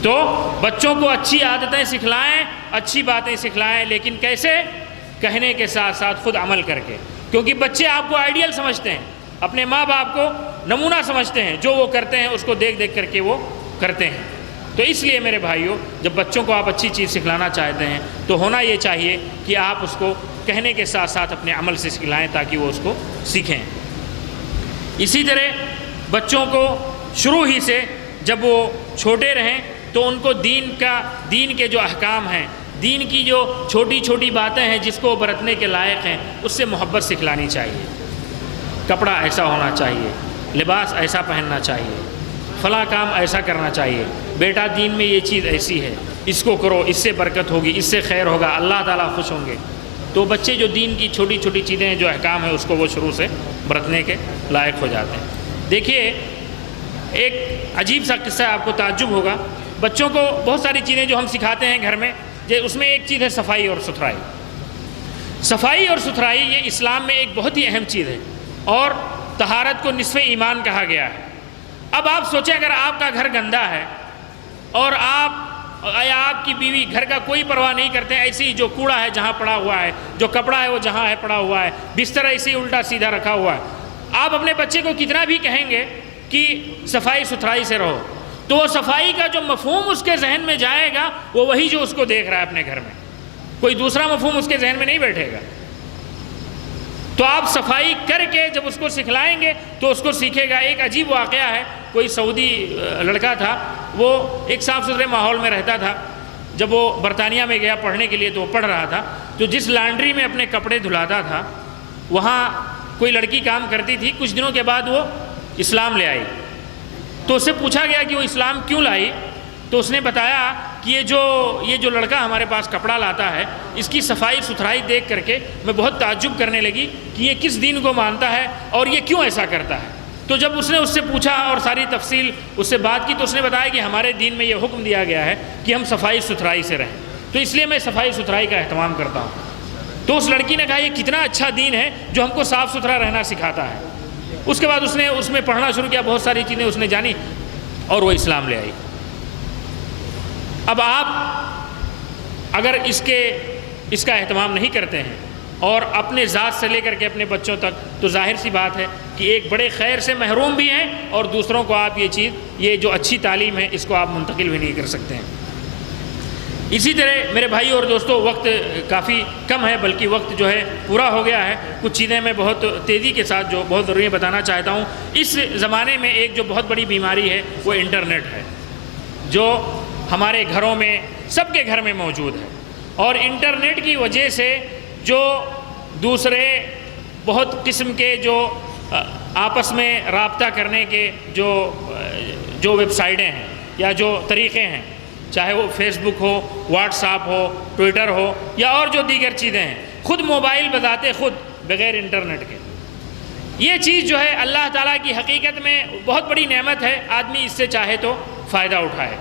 تو بچوں کو اچھی عادتیں سکھلائیں، اچھی باتیں سکھلائیں، لیکن کیسے؟ کہنے کے ساتھ ساتھ خود عمل کر کے، کیونکہ بچے آپ کو آئیڈیل سمجھتے ہیں، اپنے ماں باپ کو نمونہ سمجھتے ہیں، جو وہ کرتے ہیں اس کو دیکھ دیکھ کر کے وہ کرتے ہیں۔ تو اس لیے میرے بھائیوں، جب بچوں کو آپ اچھی چیز سکھلانا چاہتے ہیں تو ہونا یہ چاہیے کہ آپ اس کو کہنے کے ساتھ ساتھ اپنے عمل سے سکھلائیں تاکہ وہ اس کو سیکھیں۔ اسی طرح بچوں کو شروع ہی سے جب وہ چھوٹے رہیں تو ان کو دین کے جو احکام ہیں، دین کی جو چھوٹی چھوٹی باتیں ہیں جس کو برتنے کے لائق ہیں، اس سے محبت سکھلانی چاہیے۔ کپڑا ایسا ہونا چاہیے، لباس ایسا پہننا چاہیے، فلاں کام ایسا کرنا چاہیے، بیٹا دین میں یہ چیز ایسی ہے، اس کو کرو، اس سے برکت ہوگی، اس سے خیر ہوگا، اللہ تعالیٰ خوش ہوں گے۔ تو بچے جو دین کی چھوٹی چھوٹی چیزیں ہیں، جو احکام ہیں، اس کو وہ شروع سے برتنے کے لائق ہو جاتے ہیں۔ دیکھیے ایک عجیب سا قصہ آپ کو تعجب ہوگا، بچوں کو بہت ساری چیزیں جو ہم سکھاتے ہیں گھر میں، اس میں ایک چیز ہے صفائی اور ستھرائی۔ صفائی اور ستھرائی یہ اسلام میں ایک بہت ہی اہم چیز ہے، اور طہارت کو نصف ایمان کہا گیا ہے۔ اب آپ سوچیں اگر آپ کا گھر گندا ہے اور آپ کی بیوی گھر کا کوئی پرواہ نہیں کرتے، ایسی جو کوڑا ہے جہاں پڑا ہوا ہے، جو کپڑا ہے وہ جہاں ہے پڑا ہوا ہے، بستر ایسے ہی الٹا سیدھا رکھا ہوا ہے، آپ اپنے بچے کو کتنا بھی کہیں گے کہ صفائی ستھرائی سے رہو، تو وہ صفائی کا جو مفہوم اس کے ذہن میں جائے گا وہ وہی جو اس کو دیکھ رہا ہے اپنے گھر میں، کوئی دوسرا مفہوم اس کے ذہن میں نہیں بیٹھے گا۔ تو آپ صفائی کر کے جب اس کو سکھلائیں گے تو اس کو سیکھے گا۔ ایک عجیب واقعہ ہے، کوئی سعودی لڑکا تھا، وہ ایک صاف ستھرے ماحول میں رہتا تھا۔ جب وہ برطانیہ میں گیا پڑھنے کے لیے تو وہ پڑھ رہا تھا، تو جس لانڈری میں اپنے کپڑے دھلاتا تھا وہاں کوئی لڑکی کام کرتی تھی۔ کچھ دنوں کے بعد وہ اسلام لے آئی، تو اس سے پوچھا گیا کہ وہ اسلام کیوں لائی، تو اس نے بتایا کہ یہ جو لڑکا ہمارے پاس کپڑا لاتا ہے، اس کی صفائی ستھرائی دیکھ کر کے میں بہت تعجب کرنے لگی کہ یہ کس دین کو مانتا ہے اور یہ کیوں ایسا کرتا ہے۔ تو جب اس نے اس سے پوچھا اور ساری تفصیل اس سے بات کی تو اس نے بتایا کہ ہمارے دین میں یہ حکم دیا گیا ہے کہ ہم صفائی ستھرائی سے رہیں، تو اس لیے میں صفائی ستھرائی کا اہتمام کرتا ہوں۔ تو اس لڑکی نے کہا یہ کتنا اچھا دین ہے جو ہم کو صاف ستھرا رہنا سکھاتا ہے۔ اس کے بعد اس نے اس میں پڑھنا شروع کیا، بہت ساری چیزیں اس نے جانی اور وہ اسلام لے آئی۔ اب آپ اگر اس کا اہتمام نہیں کرتے ہیں اور اپنے ذات سے لے کر کے اپنے بچوں تک، تو ظاہر سی بات ہے کہ ایک بڑے خیر سے محروم بھی ہیں، اور دوسروں کو آپ یہ جو اچھی تعلیم ہے اس کو آپ منتقل بھی نہیں کر سکتے ہیں۔ اسی طرح میرے بھائی اور دوستو، وقت کافی کم ہے، بلکہ وقت جو ہے پورا ہو گیا ہے۔ کچھ چیزیں میں بہت تیزی کے ساتھ جو بہت ضروری بتانا چاہتا ہوں۔ اس زمانے میں ایک جو بہت بڑی بیماری ہے وہ انٹرنیٹ ہے، جو ہمارے گھروں میں سب کے گھر میں موجود ہے، اور انٹرنیٹ کی وجہ سے جو دوسرے بہت قسم کے جو آپس میں رابطہ کرنے کے جو ویب سائٹیں ہیں یا جو طریقے ہیں، چاہے وہ فیس بک ہو، واٹس ایپ ہو، ٹویٹر ہو، یا اور جو دیگر چیزیں ہیں، خود موبائل بذات خود بغیر انٹرنیٹ کے، یہ چیز جو ہے اللہ تعالیٰ کی حقیقت میں بہت بڑی نعمت ہے۔ آدمی اس سے چاہے تو فائدہ اٹھائے،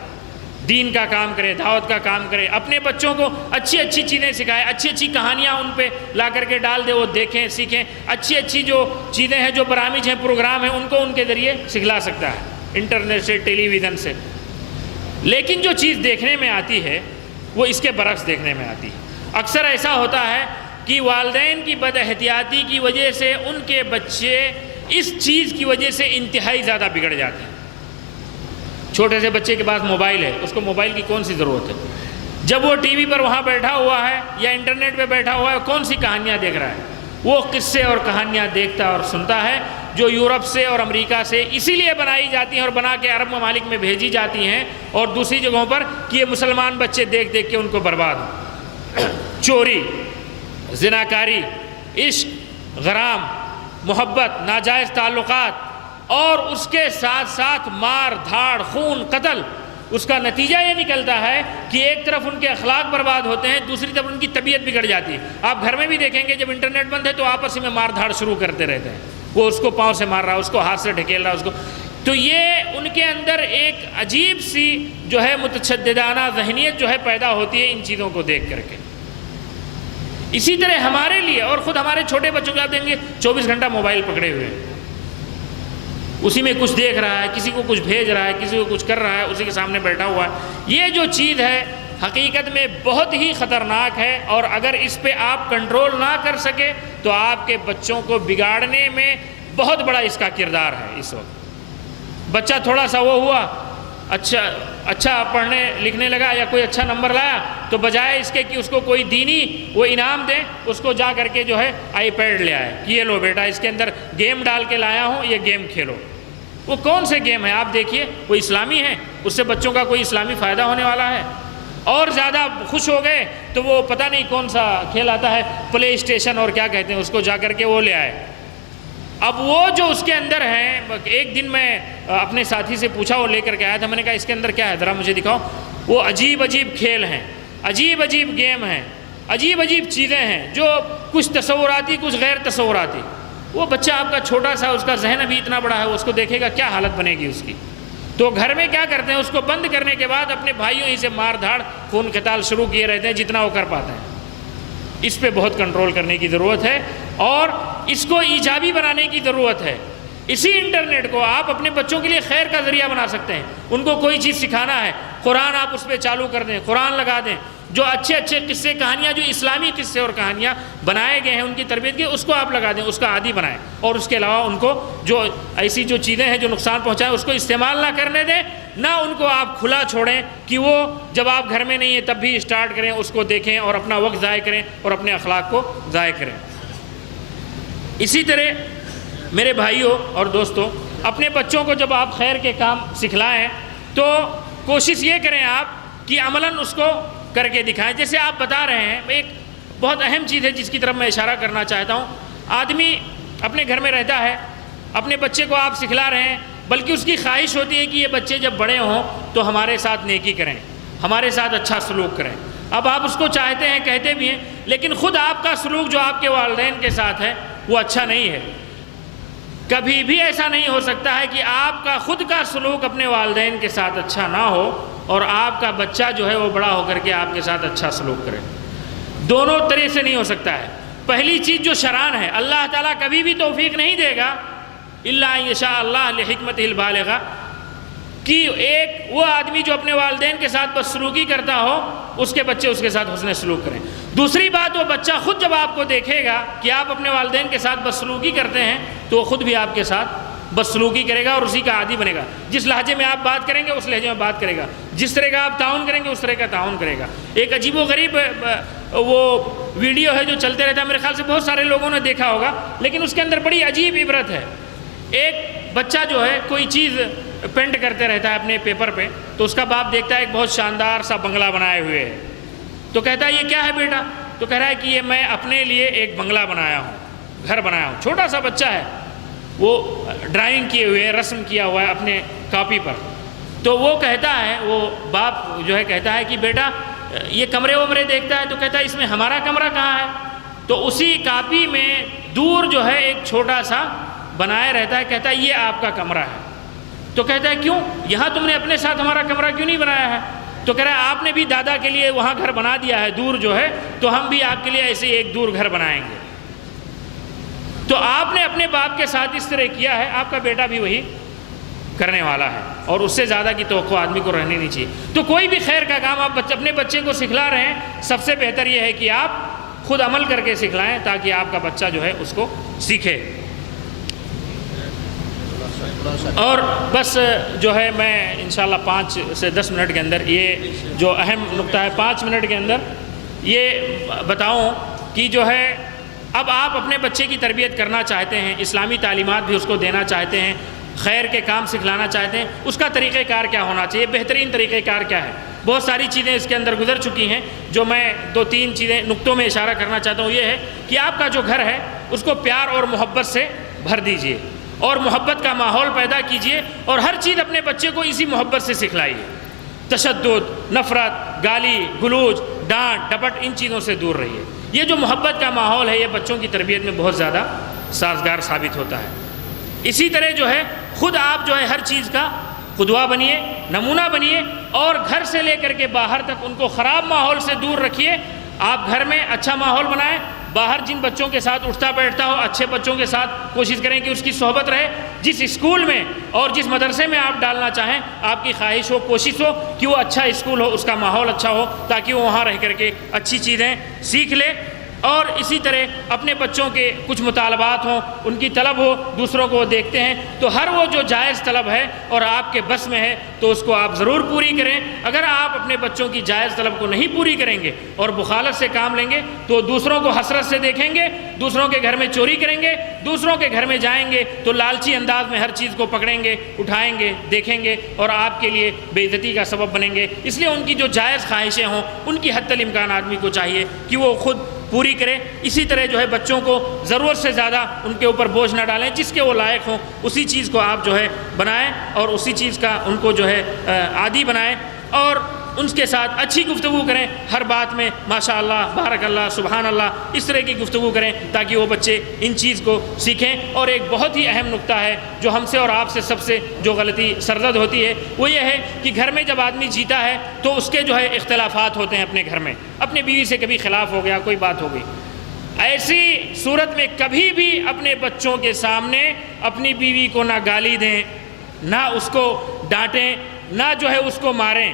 دین کا کام کرے، دعوت کا کام کرے، اپنے بچوں کو اچھی اچھی چیزیں سکھائے، اچھی اچھی کہانیاں ان پہ لا کر کے ڈال دے، وہ دیکھیں سیکھیں، اچھی اچھی جو چیزیں ہیں، جو برامج ہیں، پروگرام ہیں، ان کو ان کے ذریعے سکھلا سکتا ہے انٹرنیٹ سے، ٹیلی ویژن سے۔ لیکن جو چیز دیکھنے میں آتی ہے وہ اس کے برعکس دیکھنے میں آتی ہے۔ اکثر ایسا ہوتا ہے کہ والدین کی بد احتیاطی کی وجہ سے ان کے بچے اس چیز کی وجہ سے انتہائی زیادہ بگڑ جاتے ہیں۔ چھوٹے سے بچے کے پاس موبائل ہے، اس کو موبائل کی کون سی ضرورت ہے؟ جب وہ ٹی وی پر وہاں بیٹھا ہوا ہے یا انٹرنیٹ پہ بیٹھا ہوا ہے، کون سی کہانیاں دیکھ رہا ہے؟ وہ قصے اور کہانیاں دیکھتا اور سنتا ہے جو یورپ سے اور امریکہ سے اسی لیے بنائی جاتی ہیں اور بنا کے عرب ممالک میں بھیجی جاتی ہیں، اور دوسری جگہوں پر کہ یہ مسلمان بچے دیکھ دیکھ کے ان کو برباد ہوں۔ چوری، زناکاری، عشق، غرام، محبت، ناجائز تعلقات، اور اس کے ساتھ ساتھ مار دھاڑ، خون، قتل۔ اس کا نتیجہ یہ نکلتا ہے کہ ایک طرف ان کے اخلاق برباد ہوتے ہیں، دوسری طرف ان کی طبیعت بگڑ جاتی ہے۔ آپ گھر میں بھی دیکھیں گے جب انٹرنیٹ بند ہے تو آپس میں مار دھاڑ شروع کرتے رہتے ہیں، وہ اس کو پاؤں سے مار رہا ہے، اس کو ہاتھ سے ڈھکیل رہا ہے، اس کو۔ تو یہ ان کے اندر ایک عجیب سی جو ہے متشددانہ ذہنیت جو ہے پیدا ہوتی ہے ان چیزوں کو دیکھ کر کے۔ اسی طرح ہمارے لیے اور خود ہمارے چھوٹے بچوں کو آپ دیں گے 24 گھنٹہ موبائل پکڑے ہوئے ہیں، اسی میں کچھ دیکھ رہا ہے، کسی کو کچھ بھیج رہا ہے، کسی کو کچھ کر رہا ہے، اسی کے سامنے بیٹھا ہوا ہے۔ یہ جو چیز ہے حقیقت میں بہت ہی خطرناک ہے، اور اگر اس پہ آپ کنٹرول نہ کر سکے تو آپ کے بچوں کو بگاڑنے میں بہت بڑا اس کا کردار ہے۔ اس وقت بچہ تھوڑا سا وہ ہوا اچھا پڑھنے لکھنے لگا یا کوئی اچھا نمبر لایا تو بجائے اس کے کہ اس کو کوئی دینی وہ انعام دیں، اس کو جا کر کے جو ہے آئی پیڈ لے آئے کہ یہ لو بیٹا اس کے اندر گیم ڈال کے لایا ہوں، یہ گیم کھیلو۔ وہ کون سے گیم ہیں آپ دیکھیے، وہ اسلامی ہیں؟ اس سے بچوں کا کوئی اسلامی فائدہ ہونے والا ہے؟ اور زیادہ خوش ہو گئے تو وہ پتہ نہیں کون سا کھیل آتا ہے، پلے اسٹیشن اور کیا کہتے ہیں اس کو، جا کر کے وہ لے آئے۔ اب وہ جو اس کے اندر ہیں، ایک دن میں اپنے ساتھی سے پوچھا، وہ لے کر کے آیا تھا، میں نے کہا اس کے اندر کیا ہے ذرا مجھے دکھاؤ۔ وہ عجیب کھیل ہیں، عجیب گیم ہیں، عجیب چیزیں ہیں جو کچھ تصوراتی کچھ غیر تصوراتی۔ وہ بچہ آپ کا چھوٹا سا، اس کا ذہن ابھی اتنا بڑا ہے، اس کو دیکھے گا کیا حالت بنے گی اس کی۔ تو گھر میں کیا کرتے ہیں، اس کو بند کرنے کے بعد اپنے بھائیوں ہی سے مار دھاڑ خون قتال شروع کیے رہتے ہیں جتنا وہ کر پاتے ہیں۔ اس پہ بہت کنٹرول کرنے کی ضرورت ہے اور اس کو ایجابی بنانے کی ضرورت ہے۔ اسی انٹرنیٹ کو آپ اپنے بچوں کے لیے خیر کا ذریعہ بنا سکتے ہیں۔ ان کو کوئی چیز سکھانا ہے، قرآن آپ اس پہ چالو کر دیں، قرآن لگا دیں، جو اچھے قصے کہانیاں، جو اسلامی قصے اور کہانیاں بنائے گئے ہیں ان کی تربیت کی، اس کو آپ لگا دیں، اس کا عادی بنائیں۔ اور اس کے علاوہ ان کو جو ایسی جو چیزیں ہیں جو نقصان پہنچائیں اس کو استعمال نہ کرنے دیں، نہ ان کو آپ کھلا چھوڑیں کہ وہ جب آپ گھر میں نہیں ہیں تب بھی اسٹارٹ کریں، اس کو دیکھیں اور اپنا وقت ضائع کریں اور اپنے اخلاق کو ضائع کریں۔ اسی طرح میرے بھائیوں اور دوستوں، اپنے بچوں کو جب آپ خیر کے کام سکھلائیں تو کوشش یہ کریں آپ کہ عملاً اس کو کر کے دکھائیں۔ جیسے آپ بتا رہے ہیں، ایک بہت اہم چیز ہے جس کی طرف میں اشارہ کرنا چاہتا ہوں۔ آدمی اپنے گھر میں رہتا ہے، اپنے بچے کو آپ سکھلا رہے ہیں، بلکہ اس کی خواہش ہوتی ہے کہ یہ بچے جب بڑے ہوں تو ہمارے ساتھ نیکی کریں، ہمارے ساتھ اچھا سلوک کریں۔ اب آپ اس کو چاہتے ہیں، کہتے بھی ہیں، لیکن خود آپ کا سلوک جو آپ کے والدین کے ساتھ ہے وہ اچھا نہیں ہے۔ کبھی بھی ایسا نہیں ہو سکتا ہے کہ آپ کا خود کا سلوک اپنے والدین کے ساتھ اچھا نہ ہو اور آپ کا بچہ جو ہے وہ بڑا ہو کر کے آپ کے ساتھ اچھا سلوک کرے۔ دونوں طرح سے نہیں ہو سکتا ہے۔ پہلی چیز جو شران ہے، اللہ تعالیٰ کبھی بھی توفیق نہیں دے گا الا ان یشاء اللہ لحکمتہ البالغہ، کہ ایک وہ آدمی جو اپنے والدین کے ساتھ بدسلوکی کرتا ہو اس کے بچے اس کے ساتھ حسن سلوک کریں۔ دوسری بات، وہ بچہ خود جب آپ کو دیکھے گا کہ آپ اپنے والدین کے ساتھ بدسلوکی کرتے ہیں تو وہ خود بھی آپ کے ساتھ بدسلوکی کرے گا اور اسی کا عادی بنے گا۔ جس لہجے میں آپ بات کریں گے اس لہجے میں بات کرے گا، جس طرح کا آپ تعاون کریں گے اس طرح کا تعاون کرے گا۔ ایک عجیب و غریب وہ ویڈیو ہے جو چلتے رہتا ہے، میرے خیال سے بہت سارے لوگوں نے دیکھا ہوگا، لیکن اس کے اندر بڑی عجیب عبرت ہے۔ ایک بچہ جو ہے کوئی چیز پینٹ کرتے رہتا ہے اپنے پیپر پہ، تو اس کا باپ دیکھتا ہے ایک بہت شاندار سا بنگلہ بنائے ہوئے ہے، تو کہتا ہے یہ کیا ہے بیٹا؟ تو کہہ رہا ہے کہ یہ میں اپنے لیے ایک بنگلہ بنایا ہوں، گھر بنایا ہوں۔ چھوٹا سا بچہ ہے، وہ ڈرائنگ کیے ہوئے، رسم کیا ہوا ہے اپنے کاپی پر۔ تو وہ کہتا ہے، وہ باپ جو ہے کہتا ہے کہ بیٹا یہ کمرے ومرے دیکھتا ہے، تو کہتا ہے اس میں ہمارا کمرہ کہاں ہے؟ تو اسی کاپی میں دور جو ہے ایک چھوٹا سا بنائے رہتا ہے، کہتا ہے یہ آپ کا کمرہ ہے۔ تو کہتا ہے کیوں؟ یہاں تم نے اپنے ساتھ ہمارا کمرہ کیوں نہیں بنایا ہے؟ تو کہہ رہا ہے آپ نے بھی دادا کے لیے وہاں گھر بنا دیا ہے دور جو ہے، تو ہم بھی آپ کے لیے ایسے ایک دور گھر بنائیں گے۔ تو آپ نے اپنے باپ کے ساتھ اس طرح کیا ہے، آپ کا بیٹا بھی وہی کرنے والا ہے، اور اس سے زیادہ کی توقع آدمی کو رہنی نہیں چاہیے۔ تو کوئی بھی خیر کا کام آپ اپنے بچے کو سکھلا رہے ہیں، سب سے بہتر یہ ہے کہ آپ خود عمل کر کے سکھلائیں تاکہ آپ کا بچہ جو ہے اس کو سیکھے۔ اور بس جو ہے میں انشاءاللہ 5 سے 10 منٹ کے اندر یہ جو اہم نقطہ ہے 5 منٹ کے اندر یہ بتاؤں کہ جو ہے اب آپ اپنے بچے کی تربیت کرنا چاہتے ہیں، اسلامی تعلیمات بھی اس کو دینا چاہتے ہیں، خیر کے کام سکھلانا چاہتے ہیں، اس کا طریقہ کار کیا ہونا چاہیے، بہترین طریقہ کار کیا ہے؟ بہت ساری چیزیں اس کے اندر گزر چکی ہیں، جو میں 2-3 چیزیں نقطوں میں اشارہ کرنا چاہتا ہوں۔ یہ ہے کہ آپ کا جو گھر ہے اس کو پیار اور محبت سے بھر دیجئے اور محبت کا ماحول پیدا کیجئے، اور ہر چیز اپنے بچے کو اسی محبت سے سکھلائیے۔ تشدد، نفرت، گالی گلوچ، ڈانٹ ڈپٹ، ان چیزوں سے دور رہیے۔ یہ جو محبت کا ماحول ہے یہ بچوں کی تربیت میں بہت زیادہ سازگار ثابت ہوتا ہے۔ اسی طرح جو ہے خود آپ جو ہے ہر چیز کا قدوہ بنیے، نمونہ بنیے، اور گھر سے لے کر کے باہر تک ان کو خراب ماحول سے دور رکھیے۔ آپ گھر میں اچھا ماحول بنائیں، باہر جن بچوں کے ساتھ اٹھتا بیٹھتا ہو اچھے بچوں کے ساتھ کوشش کریں کہ اس کی صحبت رہے۔ جس اسکول میں اور جس مدرسے میں آپ ڈالنا چاہیں، آپ کی خواہش ہو، کوشش ہو کہ وہ اچھا اسکول ہو، اس کا ماحول اچھا ہو، تاکہ وہ وہاں رہ کر کے اچھی چیزیں سیکھ لے۔ اور اسی طرح اپنے بچوں کے کچھ مطالبات ہوں، ان کی طلب ہو، دوسروں کو وہ دیکھتے ہیں، تو ہر وہ جو جائز طلب ہے اور آپ کے بس میں ہے تو اس کو آپ ضرور پوری کریں۔ اگر آپ اپنے بچوں کی جائز طلب کو نہیں پوری کریں گے اور بخالت سے کام لیں گے تو دوسروں کو حسرت سے دیکھیں گے، دوسروں کے گھر میں چوری کریں گے، دوسروں کے گھر میں جائیں گے تو لالچی انداز میں ہر چیز کو پکڑیں گے، اٹھائیں گے، دیکھیں گے اور آپ کے لیے بے عزتی کا سبب بنیں گے۔ اس لیے ان کی جو جائز خواہشیں ہوں ان کی حتی الامکان آدمی کو چاہیے کہ وہ خود پوری کرے۔ اسی طرح جو ہے بچوں کو ضرورت سے زیادہ ان کے اوپر بوجھ نہ ڈالیں، جس کے وہ لائق ہوں اسی چیز کو آپ جو ہے بنائیں اور اسی چیز کا ان کو جو ہے عادی بنائیں، اور ان کے ساتھ اچھی گفتگو کریں، ہر بات میں ماشاء اللہ، بارک اللہ، سبحان اللہ، اس طرح کی گفتگو کریں تاکہ وہ بچے ان چیز کو سیکھیں۔ اور ایک بہت ہی اہم نقطہ ہے جو ہم سے اور آپ سے سب سے جو غلطی سرزد ہوتی ہے وہ یہ ہے کہ گھر میں جب آدمی جیتا ہے تو اس کے جو ہے اختلافات ہوتے ہیں اپنے گھر میں، اپنی بیوی سے کبھی خلاف ہو گیا، کوئی بات ہو گئی، ایسی صورت میں کبھی بھی اپنے بچوں کے سامنے اپنی بیوی کو نہ گالی دیں، نہ اس کو ڈانٹیں، نہ جو ہے اس کو ماریں۔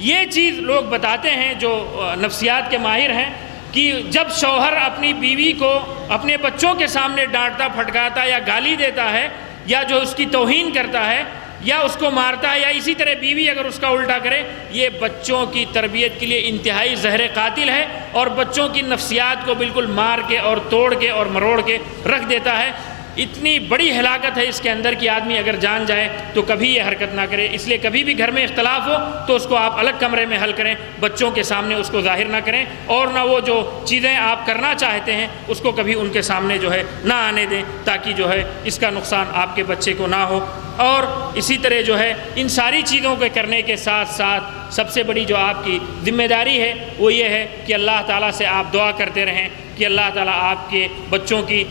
یہ چیز لوگ بتاتے ہیں جو نفسیات کے ماہر ہیں کہ جب شوہر اپنی بیوی کو اپنے بچوں کے سامنے ڈانٹتا، پھٹکاتا یا گالی دیتا ہے یا جو اس کی توہین کرتا ہے یا اس کو مارتا ہے، یا اسی طرح بیوی اگر اس کا الٹا کرے، یہ بچوں کی تربیت کے لیے انتہائی زہر قاتل ہے اور بچوں کی نفسیات کو بالکل مار کے اور توڑ کے اور مروڑ کے رکھ دیتا ہے۔ اتنی بڑی ہلاکت ہے اس کے اندر کہ آدمی اگر جان جائے تو کبھی یہ حرکت نہ کرے۔ اس لیے کبھی بھی گھر میں اختلاف ہو تو اس کو آپ الگ کمرے میں حل کریں، بچوں کے سامنے اس کو ظاہر نہ کریں، اور نہ وہ جو چیزیں آپ کرنا چاہتے ہیں اس کو کبھی ان کے سامنے جو ہے نہ آنے دیں، تاکہ جو ہے اس کا نقصان آپ کے بچے کو نہ ہو۔ اور اسی طرح جو ہے ان ساری چیزوں کے کرنے کے ساتھ ساتھ سب سے بڑی جو آپ کی ذمہ داری ہے وہ یہ ہے کہ اللہ تعالیٰ سے آپ دعا کرتے رہیں کہ اللہ تعالیٰ آپ کے بچوں کی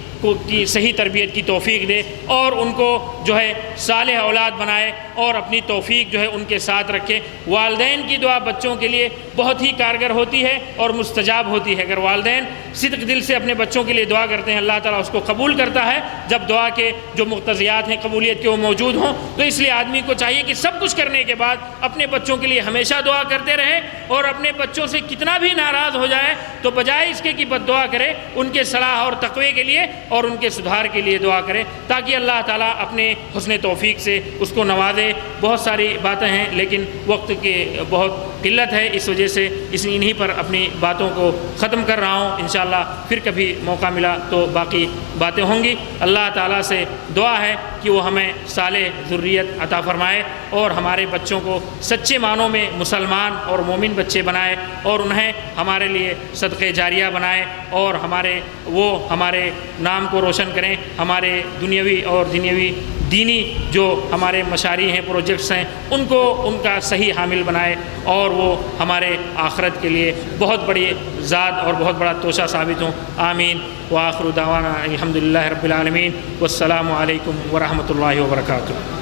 صحیح تربیت کی توفیق دے اور ان کو جو ہے صالح اولاد بنائے اور اپنی توفیق جو ہے ان کے ساتھ رکھے۔ والدین کی دعا بچوں کے لیے بہت ہی کارگر ہوتی ہے اور مستجاب ہوتی ہے۔ اگر والدین صدق دل سے اپنے بچوں کے لیے دعا کرتے ہیں اللہ تعالیٰ اس کو قبول کرتا ہے، جب دعا کے جو مقتضیات ہیں قبولیت کے وہ موجود ہوں۔ تو اس لیے آدمی کو چاہیے کہ سب کچھ کرنے کے بعد اپنے بچوں کے لیے ہمیشہ دعا کرتے رہے، اور اپنے بچوں سے کتنا بھی ناراض ہو جائے تو بجائے اس کے کہ بد دعا کرے، ان کے صلاح اور تقوی کے لیے اور ان کے سدھار کے لیے دعا کرے، تاکہ اللہ تعالیٰ اپنے حسن توفیق سے اس کو نوازے۔ بہت ساری باتیں ہیں لیکن وقت کی بہت قلت ہے، اس وجہ سے انہی پر اپنی باتوں کو ختم کر رہا ہوں۔ انشاءاللہ پھر کبھی موقع ملا تو باقی باتیں ہوں گی۔ اللہ تعالیٰ سے دعا ہے کہ وہ ہمیں صالح ذریت عطا فرمائے اور ہمارے بچوں کو سچے معنوں میں مسلمان اور مومن بچے بنائے، اور انہیں ہمارے لیے صدقہ جاریہ بنائے، اور ہمارے نام کو روشن کریں، ہمارے دنیاوی اور دینی جو ہمارے مشاری ہیں، پروجیکٹس ہیں، ان کو ان کا صحیح حامل بنائے، اور وہ ہمارے آخرت کے لیے بہت بڑی ذات اور بہت بڑا توشہ ثابت ہوں۔ آمین۔ وآخر دعوانا الحمدللہ رب العالمین، والسلام علیکم ورحمۃ اللہ وبرکاتہ۔